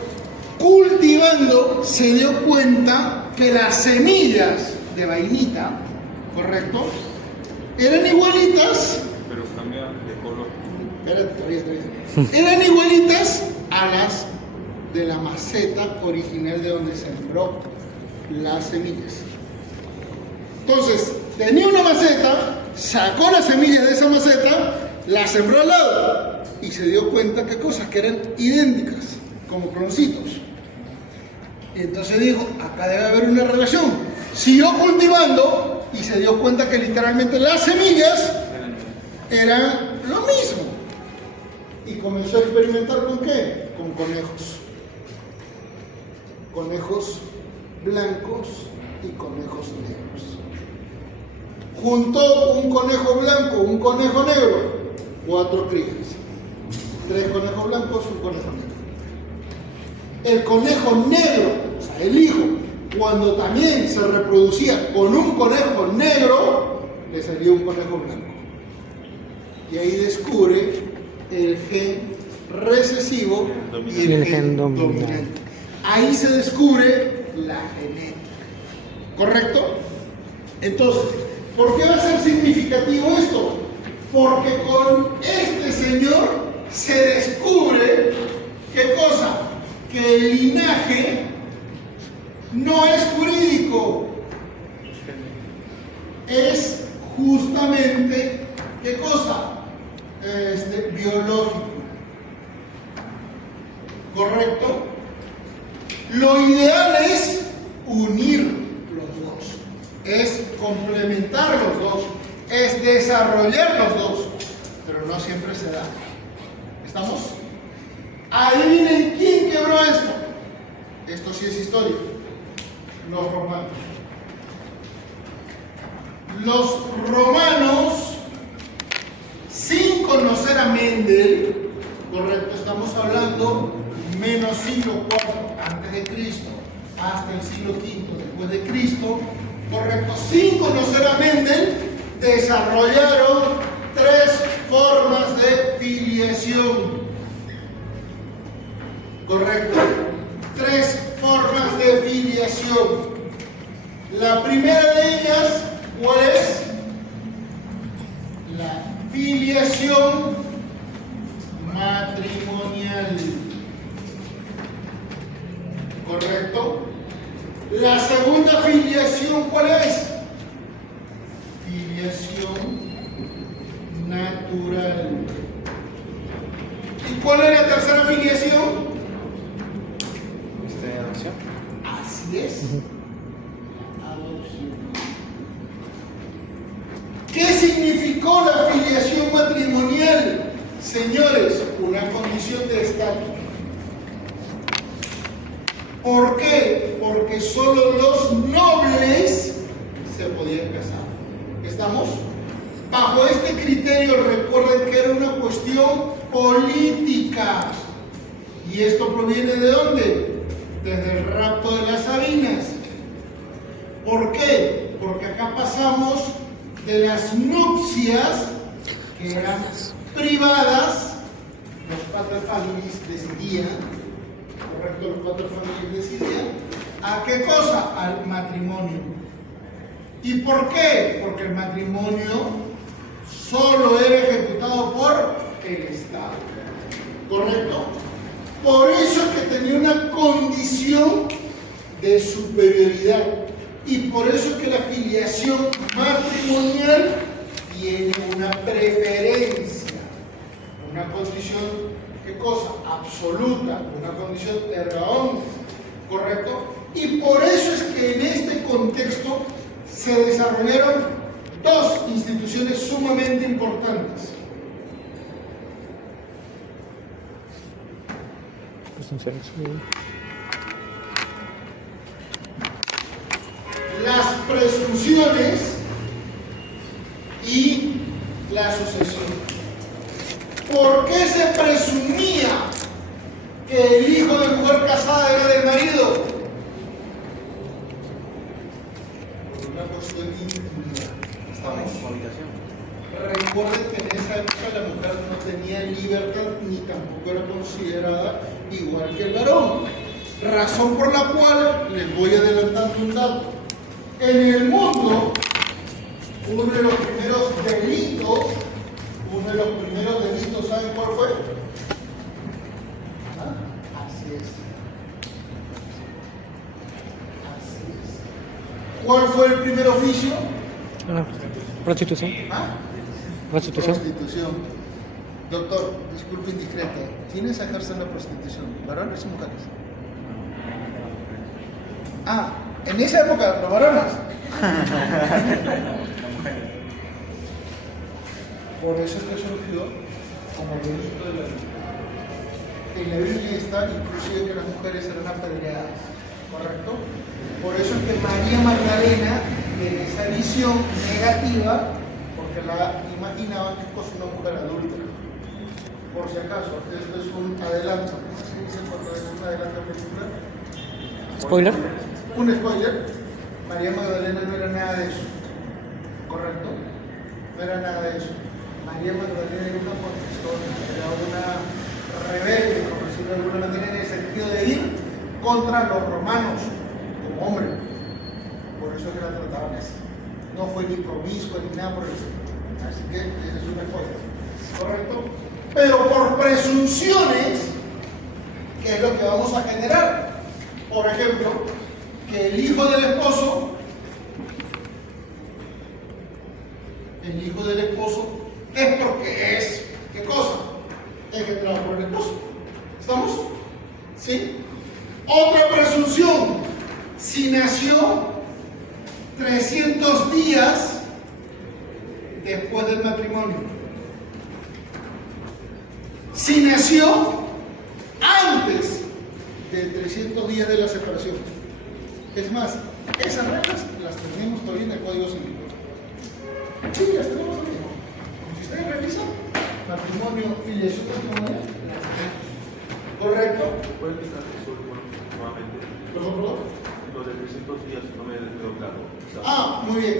Cultivando, se dio cuenta que las semillas de vainita, correcto, eran igualitas. Pero cambia de color. Espérate, todavía. Eran igualitas a las de la maceta original de donde sembró las semillas. Entonces, tenía una maceta, sacó las semillas de esa maceta, las sembró al lado y se dio cuenta que cosas que eran idénticas, como cloncitos. Y entonces dijo, acá debe haber una relación. Siguió cultivando y se dio cuenta que literalmente las semillas eran lo mismo. Y comenzó a experimentar ¿con qué? Con conejos. Conejos blancos y conejos negros. Juntó un conejo blanco, un conejo negro, 4 crías. 3 conejos blancos, un conejo negro. El conejo negro, o sea, el hijo, cuando también se reproducía con un conejo negro, le salió un conejo blanco. Y ahí descubre el gen recesivo y el gen dominante. Ahí se descubre la genética. ¿Correcto? Entonces, ¿por qué va a ser significativo esto? Porque con este señor se descubre, ¿qué cosa? Que el linaje no es jurídico, es justamente, ¿qué cosa? Biológico. ¿Correcto? Lo ideal es unir los dos, es complementar los dos, es desarrollar los dos, pero no siempre se da. ¿Estamos? Adivinen quién quebró esto. Esto sí es historia. Los romanos. Los romanos, sin conocer a Mendel, correcto, estamos hablando menos siglo IV antes de Cristo hasta el siglo V después de Cristo, correcto, sin conocer a Mendel, desarrollaron 3 formas de filiación. Correcto. 3 formas de filiación. La primera de ellas, ¿cuál es? La filiación matrimonial. ¿Correcto? La segunda filiación, ¿cuál es? Filiación natural. cuál es la tercera filiación? Adopción. Así es. Adopción. ¿Qué significó la filiación matrimonial? Señores, una condición de estatus. ¿Por qué? Porque solo los nobles se podían casar. ¿Estamos? Bajo este criterio, recuerden que era una cuestión política. ¿Y esto proviene de dónde? Desde el rapto de las Sabinas. ¿Por qué? Porque acá pasamos de las nupcias, que eran privadas, los paterfamilias decidían, correcto, los paterfamilias decidían, ¿a qué cosa? Al matrimonio. ¿Y por qué? Porque el matrimonio solo era ejecutado por el Estado, ¿correcto? Por eso es que tenía una condición de superioridad. Y por eso es que la filiación matrimonial tiene una preferencia, una condición, ¿qué cosa? Absoluta, una condición ergaón, ¿correcto? Y por eso es que en este contexto se desarrollaron dos instituciones sumamente importantes. Las presunciones y la sucesión. ¿Por qué se presumía que el hijo de mujer casada era del marido? Por una cuestión de intimidad. ¿Estamos? Recuerden que en esa época la mujer no tenía libertad ni tampoco era considerada igual que el varón. Razón por la cual les voy adelantando un dato. En el mundo, uno de los primeros delitos, ¿saben cuál fue? ¿Ah? Así es. ¿Cuál fue el primer oficio? Prostitución. ¿Ah? Prostitución. Prostitución. Doctor, disculpe indiscreta. ¿Quiénes ejercen la prostitución? ¿Varones o mujeres? Ah, en esa época, los varones. Por eso es que surgió como delito de la Biblia. En la Biblia está inclusive que las mujeres eran apedreadas, ¿correcto? Por eso es que María Magdalena, en esa visión negativa, porque la imaginaban que es una mujer adulta. Por si acaso, esto es un adelanto. ¿Cómo se dice cuando es un adelanto de película? Spoiler. Un spoiler. María Magdalena no era nada de eso, ¿correcto? No era nada de eso. María Magdalena era una protestona, era una rebelde, por decirlo de alguna manera, en el sentido de ir contra los romanos como hombre. Por eso es que la trataban así. No fue ni promiscua ni nada por eso. Así que esa es una cosa, ¿correcto? Pero por presunciones, ¿qué es lo que vamos a generar? Por ejemplo, que el hijo del esposo es porque es, ¿qué cosa? Engendrado por el esposo. ¿Estamos? ¿Sí? Otra presunción, si nació 300 días después del matrimonio. Si nació antes de 300 días de la separación. Es más, esas reglas las tenemos todavía en el Código Civil. Sí, las tenemos todavía. Si ustedes revisan, matrimonio, filiación matrimonial, las tenemos. ¿Correcto? ¿Puedes explicar eso nuevamente? ¿Por favor? Lo de 300 días no me quedó claro. Ah, muy bien.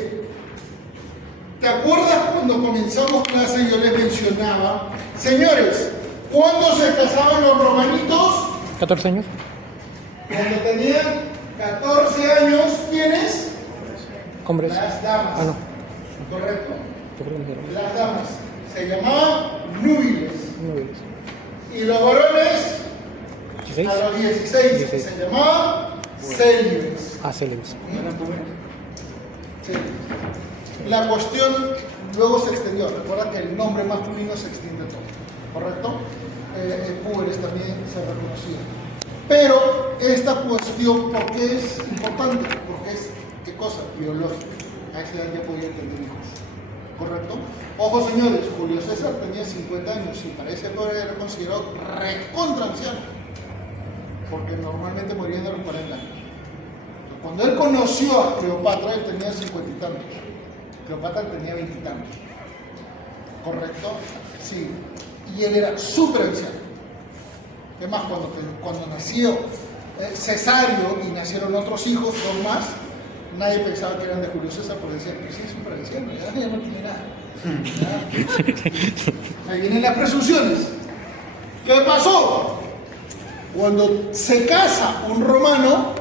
¿Te acuerdas cuando comenzamos clase y yo les mencionaba, señores, cuándo se casaban los romanitos? 14 años. Cuando tenían 14 años, ¿quiénes? Hombres. Las damas. Ah, no. ¿Correcto? Yo creo que dijeron. Las damas. Se llamaban núbiles. Núbiles. Y los varones, 16. a los 16, 16. se llamaban célibes. Ah, célibes. Sí. La cuestión luego se extendió. Recuerda que el nombre masculino se extiende todo. ¿Correcto? púberes también se reconocían. Pero esta cuestión, ¿por qué es importante? Porque es, ¿qué cosa? Biológica. A esa edad ya podía tener hijos. ¿Correcto? Ojo, señores, Julio César tenía 50 años y parece que era considerado recontra anciano, porque normalmente morían de los 40 años. Cuando él conoció a Cleopatra, él tenía 50 y tantos. Cleopatra tenía 20 y tantos. ¿Correcto? Sí. Y él era súper anciano. Además, cuando nació Cesario y nacieron otros hijos, dos más, nadie pensaba que eran de Julio César, porque decían que sí, es súper anciano, ya no tiene nada. ¿Ya? Ahí vienen las presunciones. ¿Qué pasó? Cuando se casa un romano,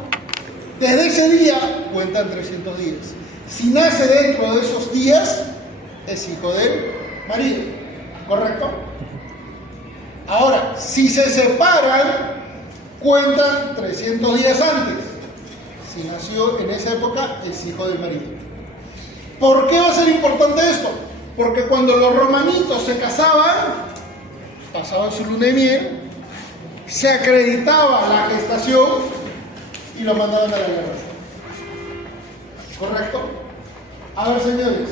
desde ese día cuentan 300 días. Si nace dentro de esos días, es hijo del marido. ¿Correcto? Ahora, si se separan, cuentan 300 días antes. Si nació en esa época, es hijo del marido. ¿Por qué va a ser importante esto? Porque cuando los romanitos se casaban, pasaban su luna de miel, se acreditaba la gestación y lo mandaban a la guerra. ¿Correcto? A ver, señores,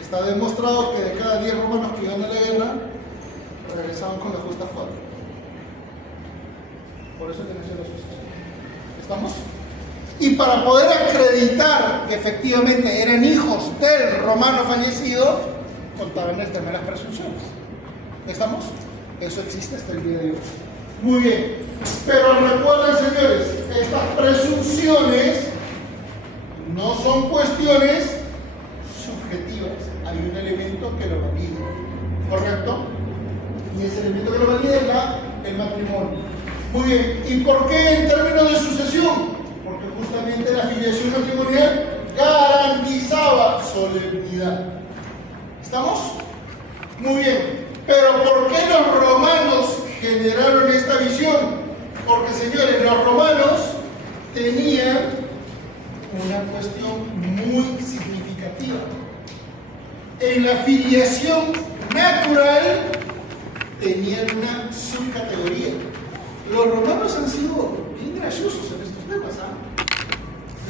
está demostrado que de cada 10 romanos que iban a la guerra, regresaban con la justa cuadra. Por eso que nació la sucesión. ¿Estamos? Y para poder acreditar que efectivamente eran hijos del romano fallecido, contaban el tema de las presunciones. ¿Estamos? Eso existe hasta el día de hoy. Muy bien. Pero recuerden, señores, estas presunciones no son cuestiones subjetivas. Hay un elemento que lo valida. ¿Correcto? Y ese elemento que lo valida es el matrimonio. Muy bien. ¿Y por qué en términos de sucesión? Porque justamente la filiación matrimonial garantizaba solemnidad. ¿Estamos? Muy bien. Pero ¿por qué los romanos generaron esta visión? Porque, señores, los romanos tenían una cuestión muy significativa. En la filiación natural tenían una subcategoría. Los romanos han sido bien graciosos en estos temas, ¿ah?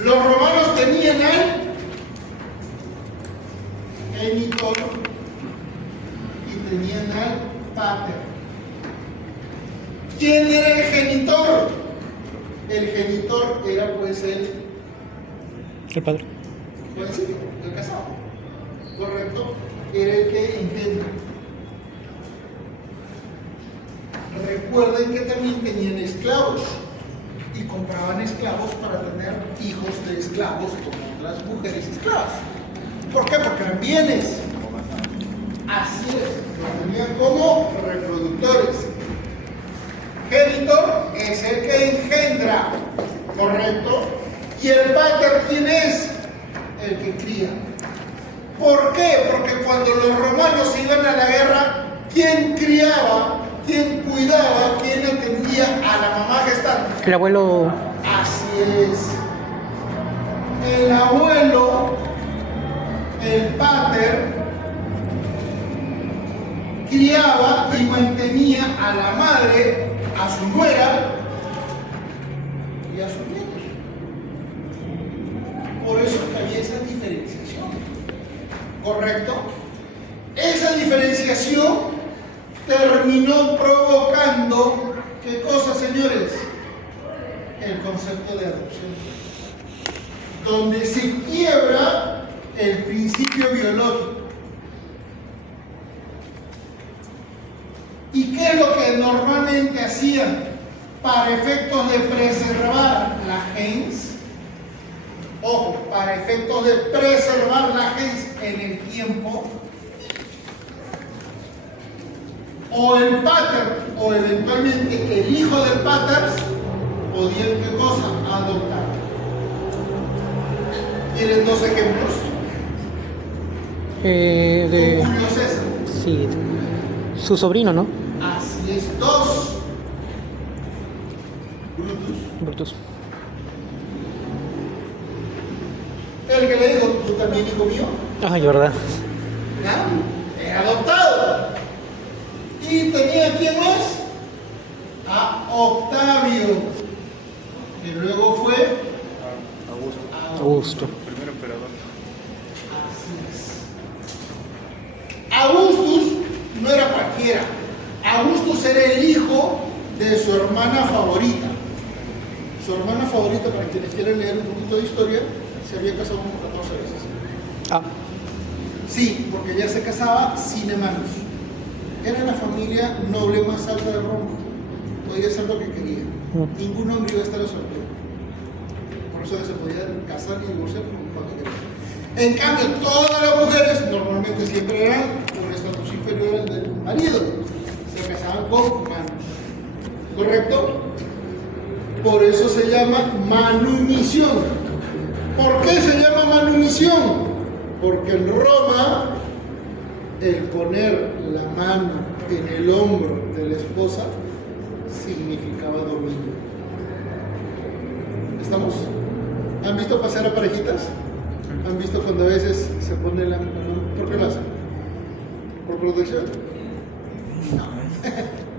Los romanos tenían al genitor y tenían al pater. ¿Quién era el genitor? El genitor era pues el padre. Pues sí, el casado. ¿Correcto? Era el que intenta. Recuerden que también tenían esclavos y compraban esclavos para tener hijos de esclavos con otras mujeres esclavas. ¿Por qué? Porque eran bienes. Así es, los tenían como reproductores. Genitor es el que engendra, ¿correcto? Y el pater, ¿quién es? El que cría. ¿Por qué? Porque cuando los romanos iban a la guerra, ¿quién criaba? ¿Quién cuidaba? ¿Quién atendía a la mamá gestante? El abuelo. Así es. El abuelo, el pater, criaba y mantenía a la madre, a su nuera y a sus nietos. Por eso que había esa diferenciación. ¿Correcto? Esa diferenciación terminó provocando, ¿qué cosa, señores? El concepto de adopción, donde se quiebra el principio biológico. ¿Y qué es lo que normalmente hacían para efectos de preservar la gens? Ojo, para efectos de preservar la gens en el tiempo, o el pater, o eventualmente el hijo del pater, podían, ¿qué cosa? Adoptar. ¿Tienen dos ejemplos? De Julio César. sí, su sobrino, ¿no? Así es, dos. Brutus. El que le dijo, tú también, hijo mío, Ay, verdad. ¿ya? Era adoptado. Y tenía ¿quién más? A Octavio, que luego fue Augusto. Primer emperador. Así es. Augustus no era cualquiera. Augustus era el hijo de su hermana favorita. Su hermana favorita, para quienes quieran leer un poquito de historia, se había casado como 14 veces. Ah, Sí, porque ella se casaba sin hermanos. Era la familia noble más alta de Roma. Podía hacer lo que quería. Ningún hombre iba a estar a soltero. Por eso se podía casar y divorciar cuando quería. En cambio, todas las mujeres normalmente siempre eran un estatus inferior al del marido. Se casaban con manos. ¿Correcto? Por eso se llama manumisión. ¿Por qué se llama manumisión? Porque en Roma, el poner la mano en el hombro de la esposa significaba dominio. ¿Estamos? ¿Han visto pasear a parejitas? ¿Han visto cuando a veces se pone la mano? ¿Por qué lo hacen? ¿Por protección? No.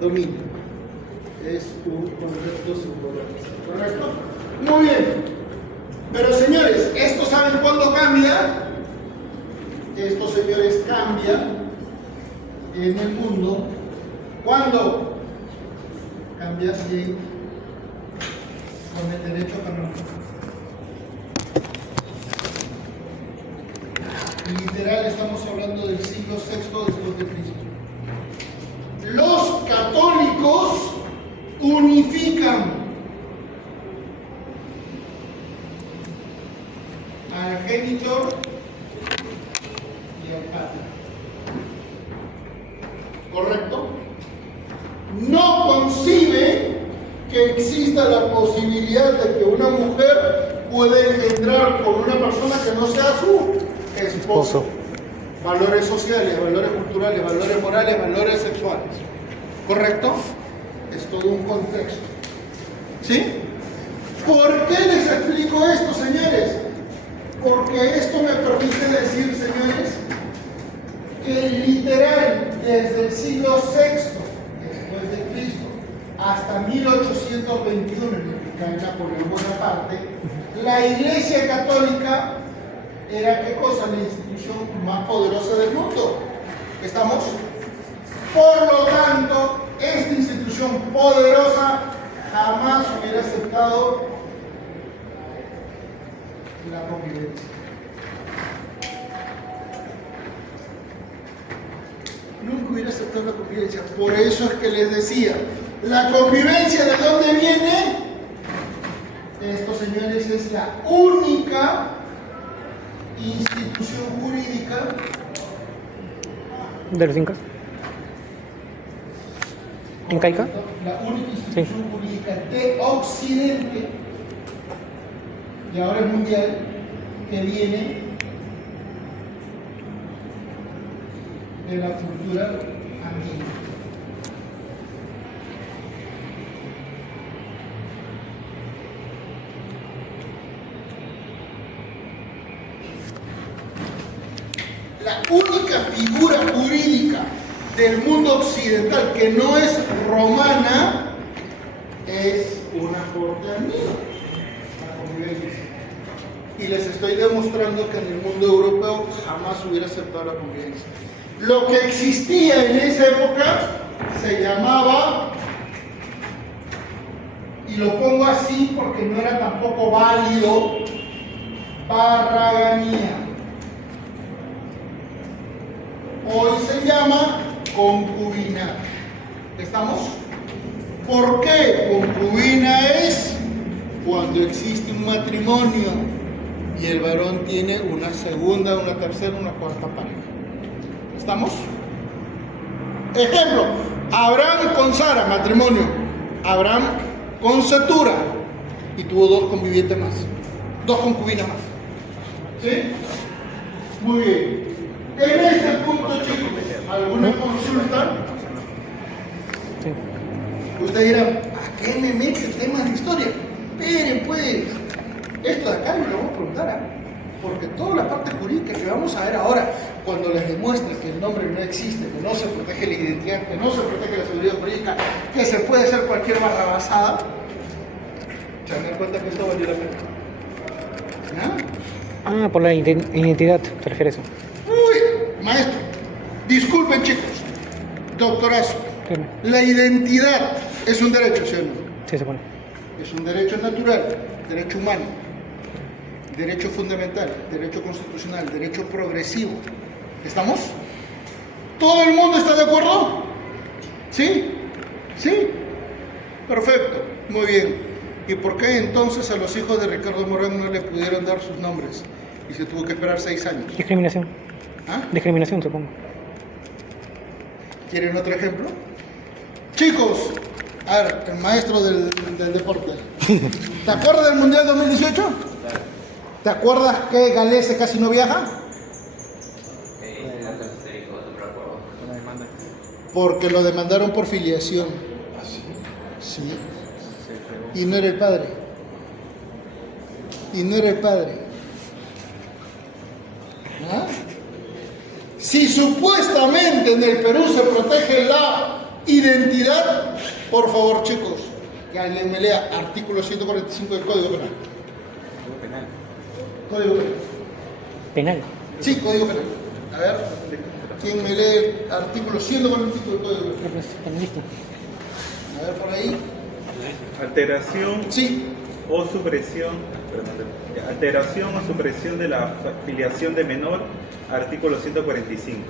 Dominio. Es un concepto psicológico. ¿Correcto? Muy bien. Pero señores, ¿esto saben cuándo cambia? Estos señores cambian en el mundo. ¿Cuándo? Cambia de con el derecho canónico. Literal, estamos hablando del siglo VI después de Cristo. Los católicos unifican al genitor y al padre. ¿Correcto? No concibe que exista la posibilidad de que una mujer pueda engendrar con una persona que no sea su esposo. Valores sociales, valores culturales, valores morales, valores sexuales. ¿Correcto? Es todo un contexto. ¿Sí? ¿Por qué les explico esto, señores? Porque esto me permite decir, señores, que literal, desde el siglo VI después de Cristo hasta 1821, en el que cae Napoleón Bonaparte, la Iglesia Católica era, ¿qué cosa? La institución más poderosa del mundo. ¿Estamos? Por lo tanto, esta institución poderosa jamás hubiera aceptado la convivencia. Nunca hubiera aceptado la convivencia. Por eso es que les decía, la convivencia, ¿de dónde viene? Esto, señores, es la única institución jurídica ¿de los incas? ¿Incaica? La única institución jurídica de Occidente, y ahora es mundial, que viene de la cultura andina. La única figura jurídica del mundo occidental que no es romana es una corte andina, la convivencia. Y les estoy demostrando que en el mundo europeo jamás hubiera aceptado la convivencia. Lo que existía en esa época se llamaba, y lo pongo así porque no era tampoco válido, parraganía. Hoy se llama concubinato. ¿Estamos? ¿Por qué? Concubina es cuando existe un matrimonio y el varón tiene una segunda, una tercera, una cuarta pareja. ¿Estamos? Ejemplo, Abraham con Sara, matrimonio. Abraham con Setura y tuvo dos convivientes más, dos concubinas más. ¿Sí? Muy bien. En este punto, chicos, ¿alguna consulta? Sí. Ustedes dirán, ¿a qué me mete temas de historia? Esperen, pues. Esto de acá me lo vamos a preguntar, porque toda la parte jurídica que vamos a ver ahora, cuando les demuestre que el nombre no existe, que no se protege la identidad, que no se protege la seguridad jurídica, que se puede hacer cualquier barrabasada, se dan cuenta que esto valió la pena. ¿Ah? Ah, por la identidad, ¿te refieres a eso? Uy, maestro, disculpen chicos, doctorazo, Sí, la identidad es un derecho, ¿sí o no? sí, se pone. Es un derecho natural, derecho humano, derecho fundamental, derecho constitucional, derecho progresivo. ¿Estamos? ¿Todo el mundo está de acuerdo? ¿Sí? ¿Sí? Perfecto, muy bien. ¿Y por qué entonces a los hijos de Ricardo Morán no le pudieron dar sus nombres y se tuvo que esperar 6 años? Discriminación. ¿Ah? Discriminación, supongo. ¿Quieren otro ejemplo? Chicos, a ver, el maestro del deporte. ¿Te acuerdas del Mundial 2018? ¿Te acuerdas que Galese casi no viaja? Datos históricos, no me acuerdo. Una demanda. Porque lo demandaron por filiación. Sí. Y no era el padre. Y no era el padre. ¿Ah? Si supuestamente en el Perú se protege la identidad, por favor chicos, que alguien me lea artículo 145 del Código Penal. Algo penal. Código Penal. Penal. Sí, Código Penal. A ver, ¿quién me lee el artículo 145 del Código Penal? Pues, penalista. A ver, por ahí. Alteración Sí, o supresión, alteración o supresión de la filiación de menor, artículo 145.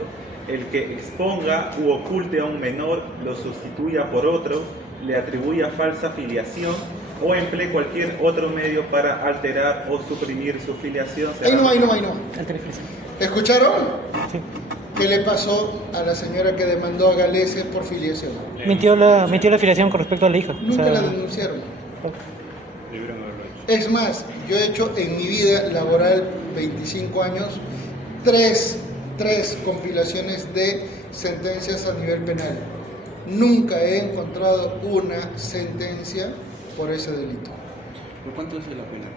El que exponga u oculte a un menor, lo sustituya por otro, le atribuya falsa filiación o emplee cualquier otro medio para alterar o suprimir su filiación. ahí no, ahí no, ahí no. Alta definición. ¿Escucharon? Sí. ¿Qué le pasó a la señora que demandó a Galese por filiación? Mintió la afiliación con respecto a la hija. Nunca la denunciaron. Es más, yo he hecho en mi vida laboral, 25 años, tres compilaciones de sentencias a nivel penal. Nunca he encontrado una sentencia por ese delito. ¿Por cuánto es la pena?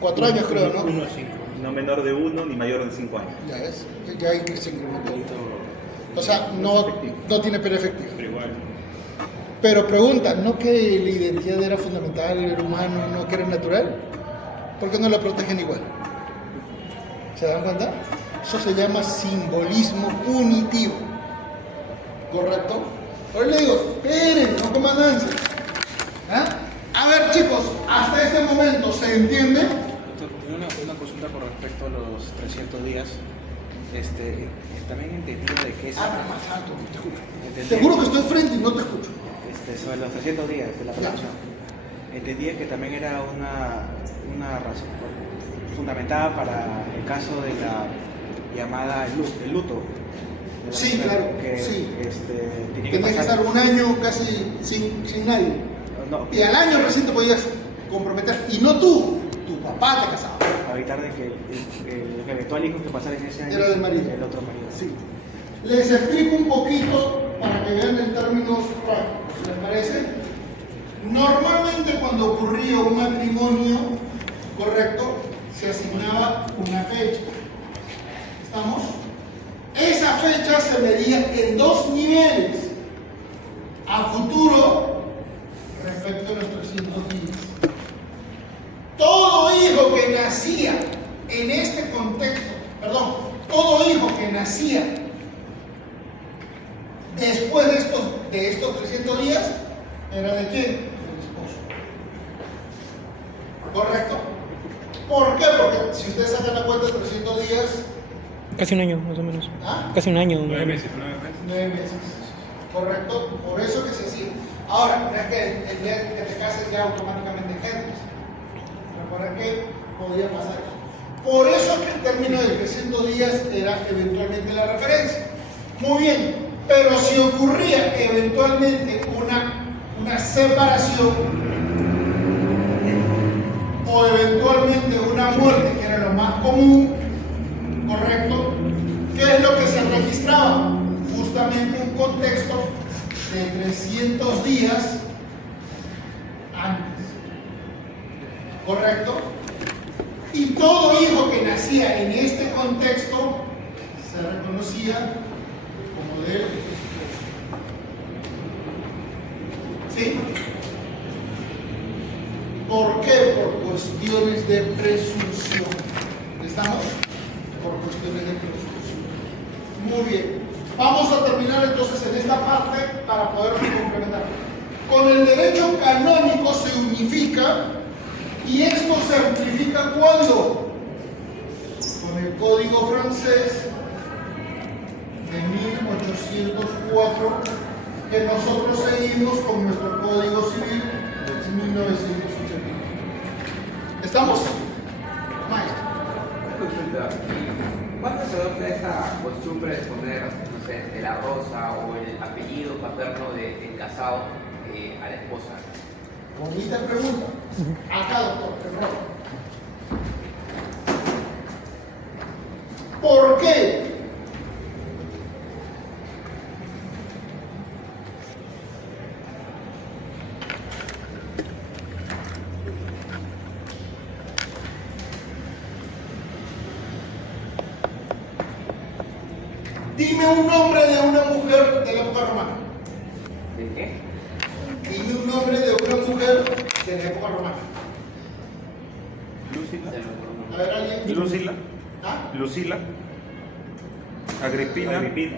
4 años creo, ¿no? 1 a 5. No menor de 1 ni mayor de 5 años. Ya es, ya hay que se incrementó. Delito. O sea, no tiene pena efectiva. Pero igual. Pero pregunta, ¿no que la identidad era fundamental, era humano, no que era natural? ¿Por qué no la protegen igual? ¿Se dan cuenta? Eso se llama simbolismo punitivo. ¿Correcto? Ahora le digo, esperen, no comandancia. ¿Ah? A ver chicos, hasta este momento, ¿se entiende? Doctor, tengo una consulta con respecto a los 300 días. También entendí de que esa... Habla más alto, no te escucho. Entendí- Te juro que estoy frente y no te escucho. sobre los 300 días de la apelación. Entendía que también era una razón fundamentada para el caso de la llamada el luto. De la Sí, mujer, claro, que, sí. tenía Tenías que pasar- estar un año casi sin nadie. No, Y al año recién te podías comprometer. Y no tú, tu papá te casaba. para evitar de que el eventual hijo que pasara en ese año Era del marido. el otro marido. Sí. Les explico un poquito para que vean en términos prácticos, ¿les parece? Normalmente cuando ocurría un matrimonio, correcto, se asignaba una fecha. ¿Estamos? Esa fecha se medía en 2 niveles. A futuro, respecto a los 300 días. Todo hijo que nacía en este contexto, todo hijo que nacía después de estos 300 días, ¿era de quién? Del esposo. ¿Correcto? ¿Por qué? Porque si ustedes sacan la cuenta, 300 días, Casi un año, más o menos. ¿ah? Casi un año. 9 meses. 9 meses. ¿Correcto? Por eso que se hacía. Ahora, no es que el día que te cases ya automáticamente engendras. ¿Recuerdan que podía pasar eso? Por eso que el término de 300 días era eventualmente la referencia. Muy bien, pero si ocurría eventualmente una separación o eventualmente una muerte, que era lo más común, ¿correcto? ¿Qué es lo que se registraba? Justamente un contexto de 300 días antes. ¿Correcto? Y todo hijo que nacía en este contexto se reconocía como del esposo. ¿Sí? ¿Por qué? Por cuestiones de presunción. ¿Estamos? Por cuestiones de presunción. Muy bien. Vamos a terminar entonces en esta parte para poder complementar. Con el derecho canónico se unifica y esto se amplifica ¿cuándo? Con el Código francés de 1804 que nosotros seguimos con nuestro Código Civil de 1980. ¿Estamos? Maestro. Consulta. ¿Cuándo se adopta esa costumbre de poner, no sé, de la rosa o el apellido paterno del casado a la esposa? Bonita pregunta. Acá, doctor, ¿por qué? Dime un nombre de una mujer de la época romana. ¿De qué? Dime un nombre de una mujer de la época romana. Lucila. A ver, alguien. Lucila. ¿Ah? Lucila. Agripina. Agripina.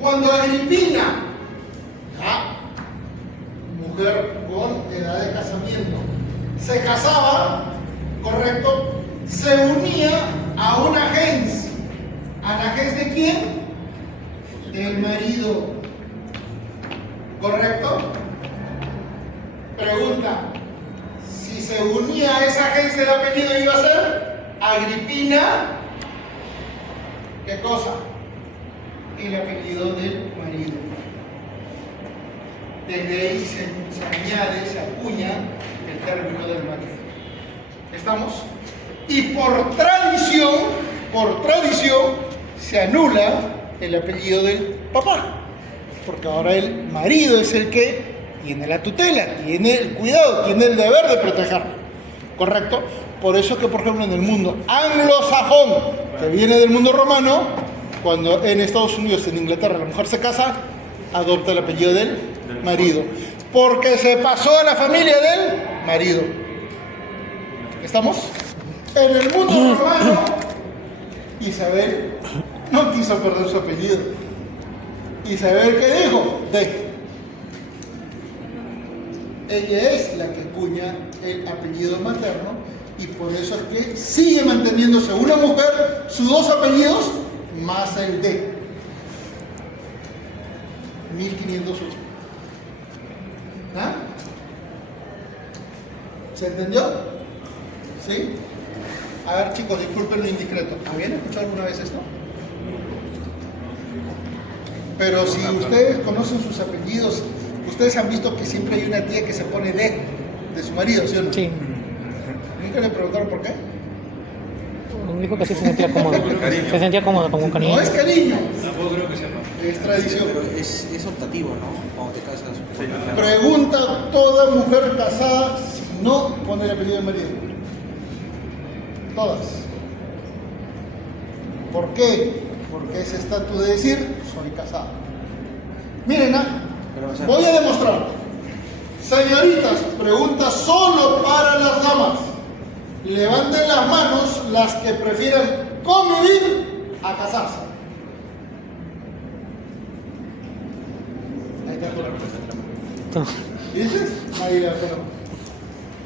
Cuando Agripina, mujer con edad de casamiento, se casaba, correcto, se unía a una gens. ¿A la gens de quién? Del marido. ¿Correcto? Pregunta. Si se unía a esa gens, el apellido iba a ser Agripina. ¿Qué cosa? El apellido del marido. Desde ahí se añade, se acuña el término del marido. ¿Estamos? Y por tradición, se anula el apellido del papá. Porque ahora el marido es el que tiene la tutela, tiene el cuidado, tiene el deber de protegerlo. ¿Correcto? Por eso que, por ejemplo, en el mundo anglosajón, que viene del mundo romano, cuando en Estados Unidos, en Inglaterra, la mujer se casa, adopta el apellido del marido. Porque se pasó a la familia del marido. ¿Estamos? En el mundo romano, Isabel no quiso perder su apellido. Isabel, ¿qué dijo? Ella es la que cuña el apellido materno y por eso es que sigue manteniéndose una mujer sus dos apellidos más el de 1508. ¿Ah? ¿Se entendió? ¿Sí? A ver, chicos, disculpen lo indiscreto. ¿Habían escuchado alguna vez esto? Pero si ustedes conocen sus apellidos, ustedes han visto que siempre hay una tía que se pone de su marido, ¿sí o no? Sí. ¿Nunca le preguntaron por qué? Dijo que sí se sentía cómodo. Se sentía cómodo como un cariño. No es cariño, Tampoco creo que sepa. es tradición. Pero es optativo, ¿no? Cuando te casas. Sí. Pregunta toda mujer casada si no pone el apellido del marido. Todas. ¿Por qué? Porque es estatus de decir, soy casada. Miren, voy a demostrar. Señoritas, pregunta solo para las damas. Levanten las manos las que prefieran convivir a casarse. Ahí está la respuesta. ¿Dices? Ahí la pero.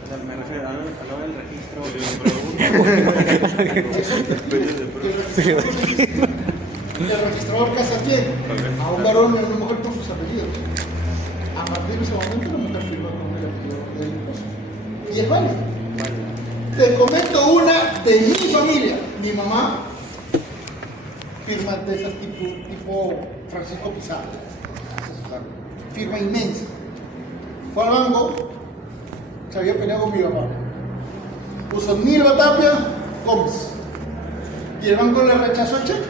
O sea, me refiero a lo del registro. El registrador casa a quién? A un varón y a una mujer con sus apellidos. A partir de ese momento la mujer firma con el apellido del esposo. Y es válido. Te comento una de mi familia. Mi mamá firma de esas tipo Francisco Pizarro. Firma inmensa. Fue al banco, se había peleado con mi papá. Puso Nilva Tapia Gómez. Y el banco le rechazó el cheque.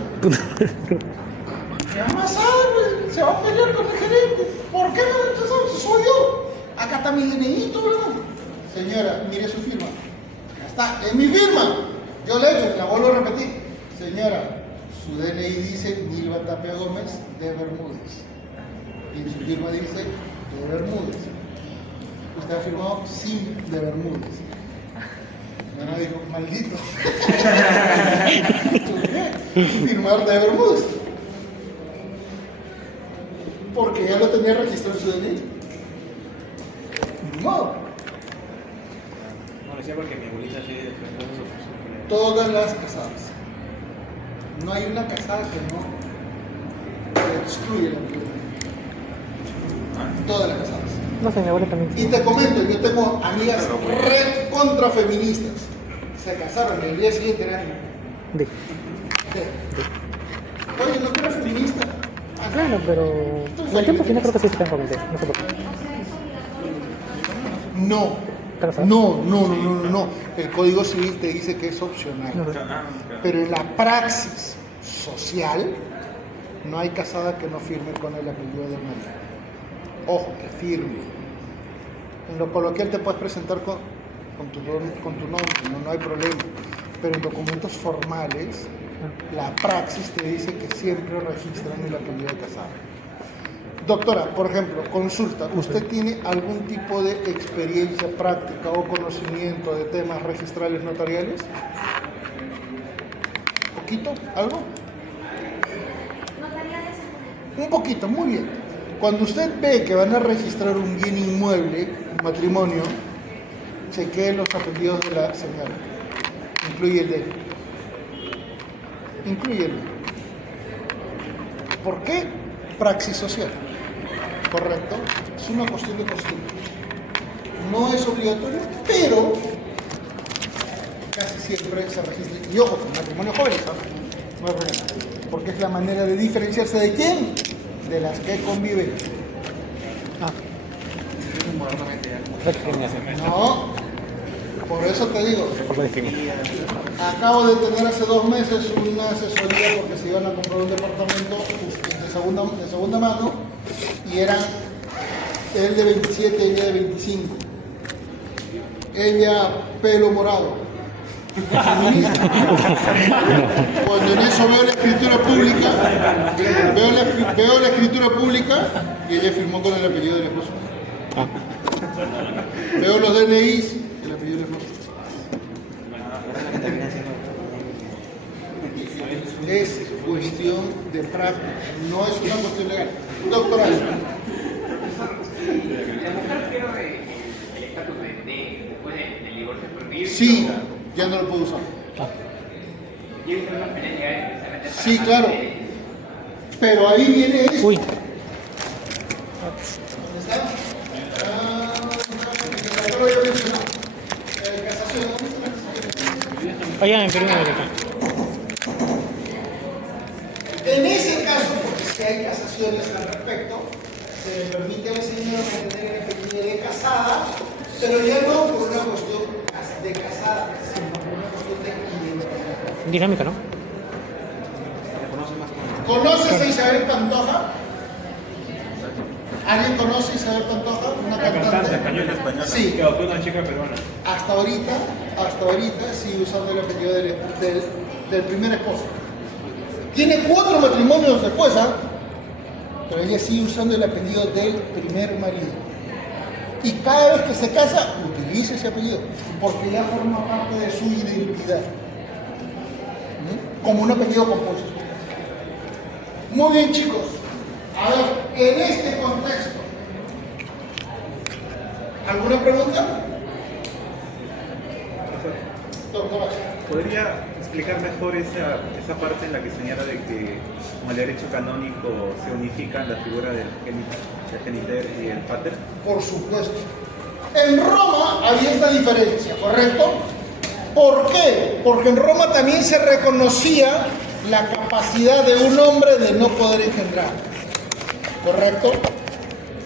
Mi mamá sabe, se va a pelear con el gerente. ¿Por qué me rechazó? Se soy yo. Acá está mi DNI, ¿verdad? Señora, mire su firma. Ya está, es mi firma. Yo le he hecho, la vuelvo a repetir. Señora, su DNI dice Nilva Tapia Gómez de Bermúdez. Y en su firma dice de Bermúdez. Usted ha firmado sin de Bermúdez. Bueno, dijo, maldito. Firmar de Bermúdez. Porque ya lo tenía registrado en su DNI. Ni modo. No lo decía porque mi abuelita sí defendió eso. Todas las casadas. No hay una casada que no excluye la viuda. Todas las casadas. No sé, mi abuela también. Y te comento, yo tengo amigas re contra feministas. Se casaron y el día siguiente eran. De. Oye, no eres feminista. Ah, Claro, pero. El tiempo sí no creo que sí se tenga con no sé por qué. No. ¿Está casado? No. El Código Civil te dice que es opcional. No sé. Pero en la praxis social no hay casada que no firme con el apellido del marido. Ojo, que firme. En lo coloquial te puedes presentar con tu nombre, no hay problema. Pero en documentos formales, la praxis te dice que siempre registran el apellido de casada. Doctora, por ejemplo, consulta, ¿usted tiene algún tipo de experiencia práctica o conocimiento de temas registrales notariales? ¿Poquito? ¿Algo? Un poquito, muy bien. Cuando usted ve que van a registrar un bien inmueble, un matrimonio, chequee los apellidos de la señora. Incluye el de él. Inclúyelo. ¿Por qué? Praxis social. ¿Correcto? Es una cuestión de costumbre. No es obligatorio, pero casi siempre se registra. Y ojo, con matrimonio jóvenes, no hay problema. Porque es la manera de diferenciarse de quién, de las que conviven. Discriminación. No, por eso te digo. Por la discriminación. Acabo de tener hace 2 meses una asesoría porque se iban a comprar un departamento de segunda mano y eran él de 27 y ella de 25. Ella pelo morado. Cuando en eso veo la escritura pública, veo la escritura pública y ella firmó con el apellido del esposo. Veo los DNIs y el apellido del esposo. Es cuestión de práctica, no es una cuestión legal. Doctora. La mujer quiero el estatus después del divorcio permitido. Sí, ya no lo puedo usar. Tiene que ser una pelea legal precisamente para Sí, claro. Pero ahí viene esto. Uy, ¿Dónde está? Ya lo había mencionado. Casación. allá en Perú, en América. En ese caso, porque si hay casaciones al respecto, se le permite a la señora tener el apellido de casada, pero ya no por una cuestión de casada, sino por una cuestión de identidad. Dinámica, ¿no? ¿Conoces a Isabel Pantoja? ¿Alguien conoce a Isabel Pantoja? Una cantante española. Sí. Que adoptó una chica peruana. Hasta ahorita sigue usando el apellido del primer esposo. Tiene 4 matrimonios después, pero ella sigue usando el apellido del primer marido. Y cada vez que se casa, utiliza ese apellido, porque ya forma parte de su identidad. Como un apellido compuesto. Muy bien, chicos. A ver, en este contexto, ¿alguna pregunta? Doctora. ¿Podría explicar mejor esa parte en la que señala de que con el derecho canónico se unifican la figura del genitor y el pater? Por supuesto. En Roma había esta diferencia, ¿correcto? ¿Por qué? Porque en Roma también se reconocía la capacidad de un hombre de no poder engendrar. ¿Correcto?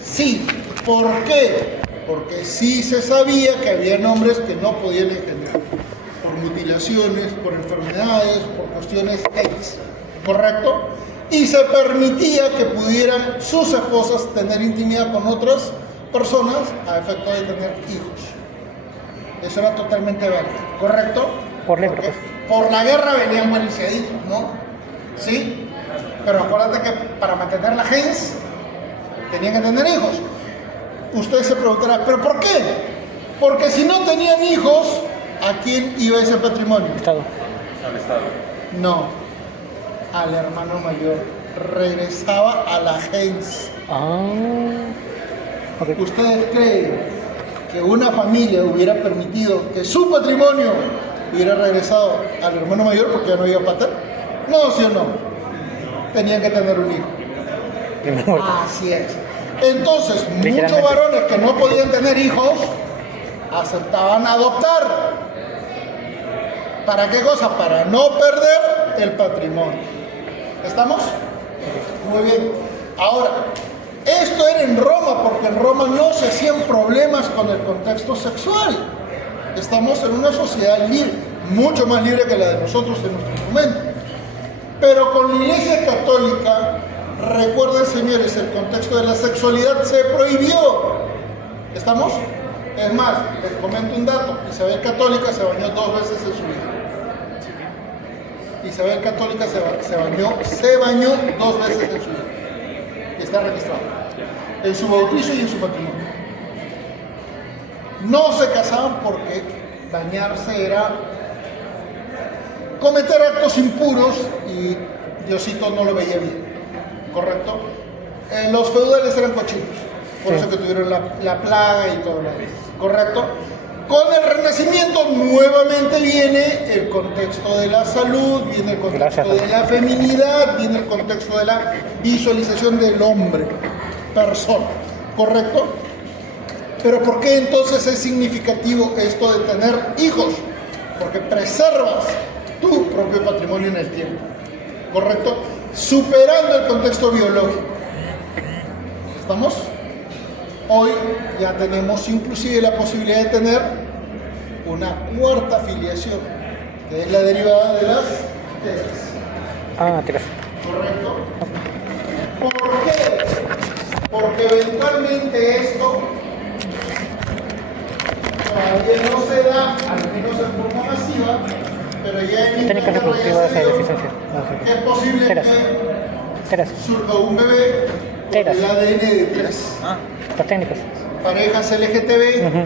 Sí. ¿Por qué? Porque sí se sabía que había hombres que no podían engendrar. Por mutilaciones, por enfermedades, por cuestiones X. ¿Correcto? Y se permitía que pudieran sus esposas tener intimidad con otras personas a efecto de tener hijos. Eso era totalmente válido, ¿correcto? Por ley, Porque pues. por la guerra venían maliciaditos, ¿no? ¿Sí? Pero acuérdate que para mantener la gens tenían que tener hijos. Usted se preguntará, ¿pero por qué? Porque si no tenían hijos, ¿a quién iba ese patrimonio? Estado. Al Estado. No, al hermano mayor. Regresaba a la gens. Ah. Ok. ¿Ustedes creen que una familia hubiera permitido que su patrimonio hubiera regresado al hermano mayor porque ya no había pater? No, sí o no. Tenían que tener un hijo. Primer muerto. Así es. Entonces, muchos Literalmente. varones que no podían tener hijos aceptaban adoptar. ¿Para qué cosa? Para no perder el patrimonio. ¿Estamos? Muy bien. Ahora, esto era en Roma, porque en Roma no se hacían problemas con el contexto sexual. Estamos en una sociedad libre, mucho más libre que la de nosotros en nuestro momento. Pero con la Iglesia Católica, recuerden, señores, el contexto de la sexualidad se prohibió. ¿Estamos? Es más, les comento un dato. Isabel Católica se bañó 2 veces en su vida. Isabel Católica se bañó 2 veces en su vida. Y está registrado. En su bautizo y en su matrimonio. No se casaban porque bañarse era cometer actos impuros y Diosito no lo veía bien. ¿Correcto? Los feudales eran cochinos. Por eso que tuvieron la plaga y todo lo demás. ¿Correcto? Con el Renacimiento nuevamente viene el contexto de la salud, viene el contexto de la feminidad, viene el contexto de la visualización del hombre, persona, ¿correcto? Pero ¿por qué entonces es significativo esto de tener hijos? Porque preservas tu propio patrimonio en el tiempo, ¿correcto? Superando el contexto biológico. ¿Estamos? Hoy ya tenemos inclusive la posibilidad de tener una cuarta filiación, que es la derivada de las telas. Ah, tiras. ¿Correcto? ¿Por qué? Porque eventualmente esto todavía no se da, al menos en forma masiva, pero ya en Técnicas reproductivas de deficiencia. es posible Teras. que Teras. surja un bebé con Teras. el ADN de 3 Las técnicas. parejas LGTB Ujú.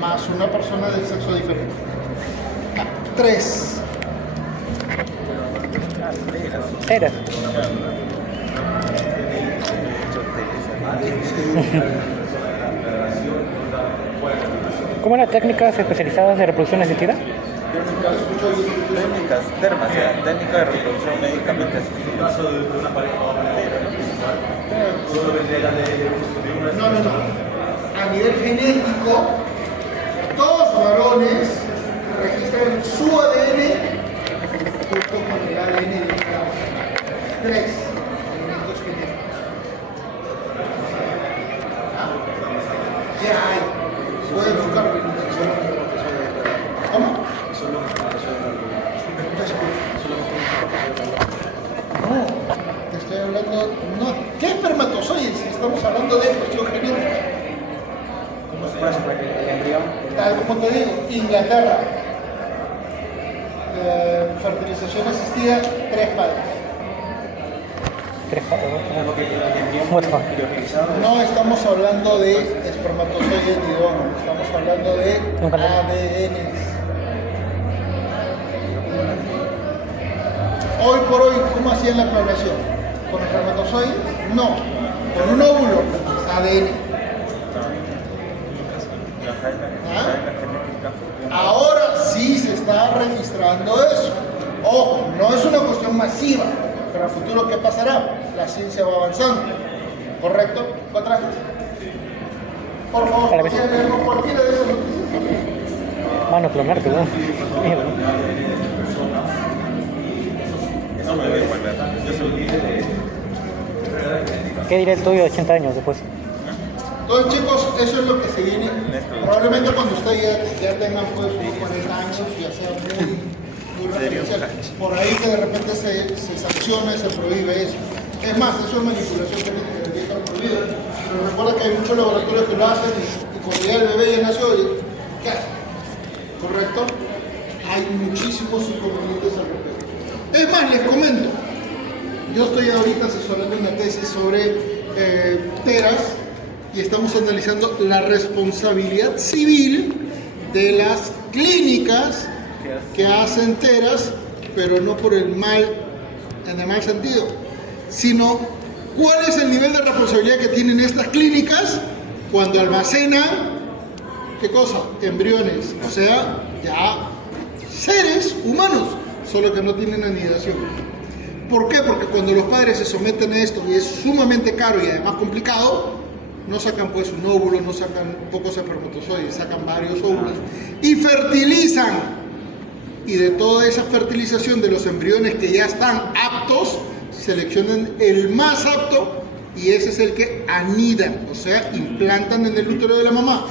más una persona del sexo diferente. 3. Teras. ¿Cómo eran técnicas especializadas de reproducción asistida? Técnicas, termas, técnica de reproducción médicamente asistida. En caso de una pareja solo vendría de una. No. A nivel genético, todos los varones registran su ADN junto con el ADN de cada uno. 3 elementos genéticos. Ya hay. Pueden buscarlo. ¿Cómo? No, te estoy hablando. No, ¿qué espermatozoides? Estamos hablando de cuestión genética. Por ejemplo, el embrión. Tal como te digo, Inglaterra. Fertilización asistida, 3 padres. Tres. Porque el embrión Muestra. criogenizado. No estamos hablando de espermatozoides ni de óvulos, estamos hablando de ADN. Hoy por hoy, ¿cómo hacían la clonación? ¿Con espermatozoides? No, con un óvulo, es ADN. ¿Ah? Ahora sí se está registrando eso. Ojo, no es una cuestión masiva, pero a futuro, ¿qué pasará? La ciencia va avanzando. ¿Correcto? ¿Otra vez? Por favor, A la vez. ¿podrían leernos cualquiera de esas noticias? Mano, clonarte, weón. Mierda. ¿Qué dirá el tuyo de 80 años después? Entonces, chicos, eso es lo que se viene. Probablemente cuando ustedes ya tengan pues unos 40 años, ya sea muy referencial. Por ahí que de repente se sanciona y se prohíbe eso. Es más, eso es manipulación genética, debería estar prohibido. Pero recuerda que hay muchos laboratorios que lo hacen y cuando ya el bebé ya nació, ¿qué hacen? ¿correcto? Hay muchísimos inconvenientes al respecto. Es más, les comento, yo estoy ahorita asesorando una tesis sobre teras y estamos analizando la responsabilidad civil de las clínicas que hacen teras, pero no por el mal, en el mal sentido, sino cuál es el nivel de responsabilidad que tienen estas clínicas cuando almacenan, ¿qué cosa? Embriones, o sea, ya seres humanos, solo que no tienen anidación. ¿Por qué? Porque cuando los padres se someten a esto y es sumamente caro y además complicado, no sacan pues un óvulo, no sacan pocos espermatozoides, sacan varios óvulos y fertilizan. Y de toda esa fertilización de los embriones que ya están aptos, seleccionan el más apto y ese es el que anidan, o sea, implantan en el útero de la mamá.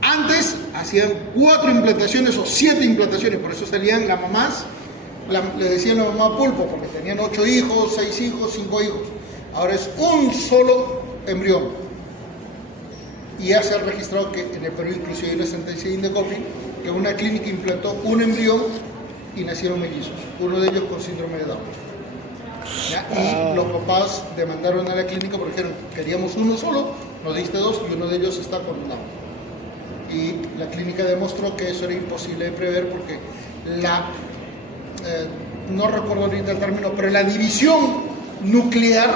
Antes hacían 4 implantaciones o 7 implantaciones, por eso salían las mamás, le decían la mamá pulpo, porque tenían 8 hijos, 6 hijos, 5 hijos. Ahora es un solo embrión. Y ya se ha registrado que en el Perú inclusive hay una sentencia de Indecopi que una clínica implantó un embrión y nacieron mellizos, uno de ellos con síndrome de Down. ¿Ya? Y los papás demandaron a la clínica porque dijeron, queríamos uno solo, nos diste 2 y uno de ellos está con Down. Y la clínica demostró que eso era imposible de prever porque no recuerdo ahorita el término, pero la división nuclear,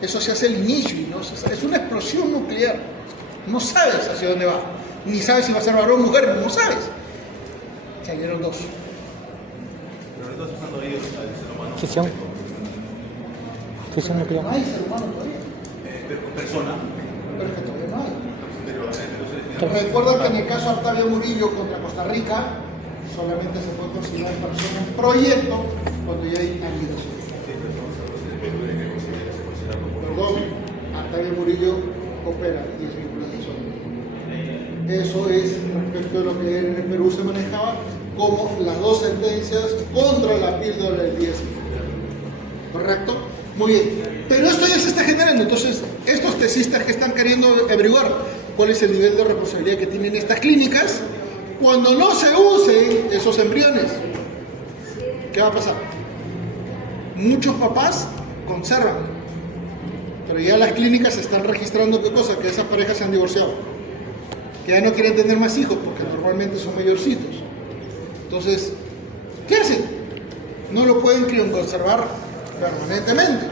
eso se hace al inicio, ¿no? Es una explosión nuclear. No sabes hacia dónde va, ni sabes si va a ser varón o mujer, no sabes. Salieron 2. Pero ahorita están usando ellos al ser humano. Fusión. Fusión nuclear. No hay ser humano todavía. Persona. Pero es que todavía no hay. Pero los seres Recuerda que en el caso Octavio Murillo contra Costa Rica, solamente se puede considerar persona en proyecto cuando ya hay anidación. Perdón, Octavio Murillo opera y es vinculante solo. Eso es respecto a lo que en el Perú se manejaba como las 2 sentencias contra la píldora del 10. ¿Correcto? Muy bien. Pero esto ya se está generando. Entonces, estos tesistas que están queriendo averiguar cuál es el nivel de responsabilidad que tienen estas clínicas, cuando no se usen esos embriones, ¿qué va a pasar? Muchos papás conservan, pero ya las clínicas están registrando qué cosa, que esas parejas se han divorciado, que ya no quieren tener más hijos porque normalmente son mayorcitos. Entonces, ¿qué hacen? No lo pueden conservar permanentemente.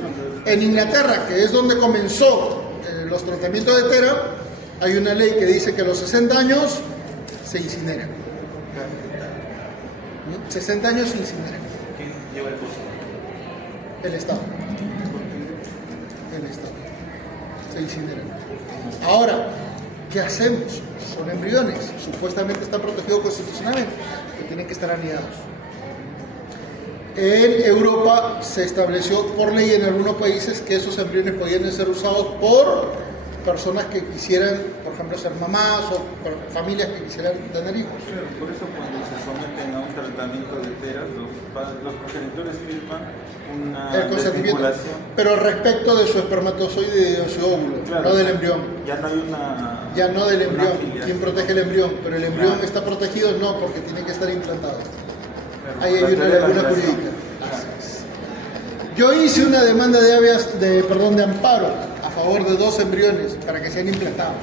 En Inglaterra, que es donde comenzó los tratamientos de tera, hay una ley que dice que a los 60 años se incineran. 60 años se incineran. ¿Quién lleva el costo? El Estado. El Estado. Se incineran. Ahora, ¿qué hacemos? Son embriones. Supuestamente están protegidos constitucionalmente, que tienen que estar anidados. En Europa se estableció por ley en algunos países que esos embriones podían ser usados por personas que quisieran, por ejemplo, ser mamás o por familias que quisieran tener hijos. Claro, por eso cuando se someten a un tratamiento de teras, los progenitores firman una El consentimiento. desvinculación. Pero respecto de su espermatozoide y de su óvulo, Claro, no del embrión. Ya no hay una... Ya no del una embrión. afiliación. ¿Quién protege el embrión? Pero el embrión Claro. está protegido, no, porque tiene que estar implantado. Claro, Ahí por hay la una teoría de la laguna relación. jurídica. Así es. Yo hice una demanda de amparo a favor de 2 embriones para que sean implantados.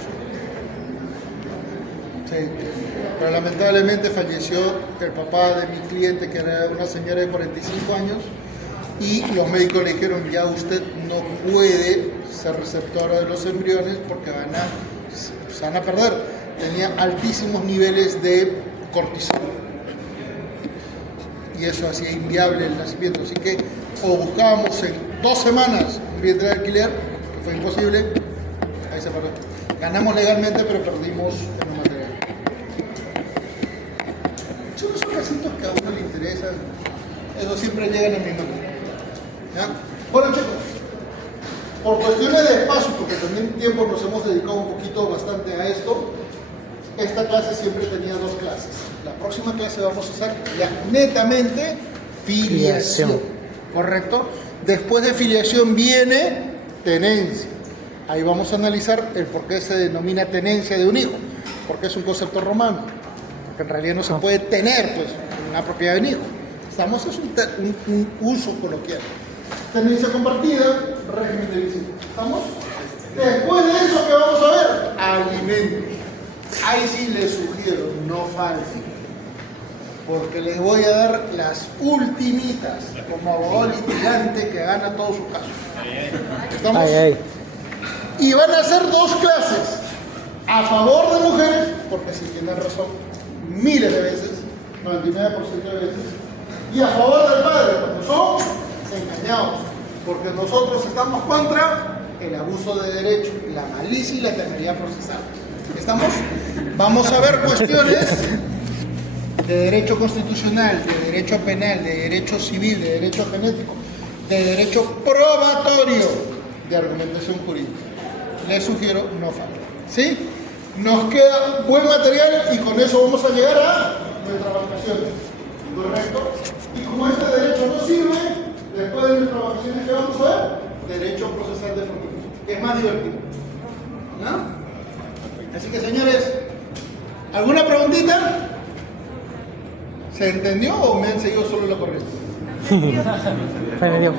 Sí. Pero lamentablemente falleció el papá de mi cliente, que era una señora de 45 años, y los médicos le dijeron, ya usted no puede ser receptora de los embriones porque se van a perder. Tenía altísimos niveles de cortisol. Y eso hacía inviable el nacimiento. Así que o buscábamos en 2 semanas un vientre de alquiler, que fue imposible, ahí se perdió. Ganamos legalmente, pero perdimos en lo material. Son esos casitos que a uno le interesan. Eso siempre llegan a mi mano. ¿Ya? Bueno, chicos, por cuestiones de espacio, porque también tiempo nos hemos dedicado un poquito bastante a esto, esta clase siempre tenía 2 clases. La próxima clase vamos a hacer ya netamente filiación. ¿Correcto? Después de filiación viene tenencia. Ahí vamos a analizar el por qué se denomina tenencia de un hijo, porque es un concepto romano. porque en realidad no se puede tener pues una propiedad de un hijo. Estamos es un uso coloquial. Tenencia compartida, régimen de visita. ¿Estamos? Después de eso, ¿qué vamos a ver? Alimentos. Ahí sí les sugiero, no falten, porque les voy a dar las ultimitas como abogado litigante que gana todos sus casos. ¿Estamos? Ay, ay. Y van a hacer dos clases, a favor de mujeres, porque si tienen razón, miles de veces, 99% de veces, y a favor del padre, porque son engañados, porque nosotros estamos contra el abuso de derecho, la malicia y la temeridad procesal. ¿Estamos? Vamos a ver cuestiones de derecho constitucional, de derecho penal, de derecho civil, de derecho genético, de derecho probatorio, de argumentación jurídica. Les sugiero no faltar. ¿Sí? Nos queda buen material y con eso vamos a llegar a nuestras vacaciones. ¿Correcto? Y como este derecho no sirve, después de nuestras vacaciones, ¿qué vamos a ver? Derecho procesal de familia. Es más divertido. ¿No? Así que, señores, ¿alguna preguntita? ¿Se entendió o me han seguido solo la corriente? Se me dio.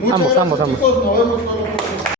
Muchas Ambos, gracias, ambos. chicos. Nos vemos todos los próximos.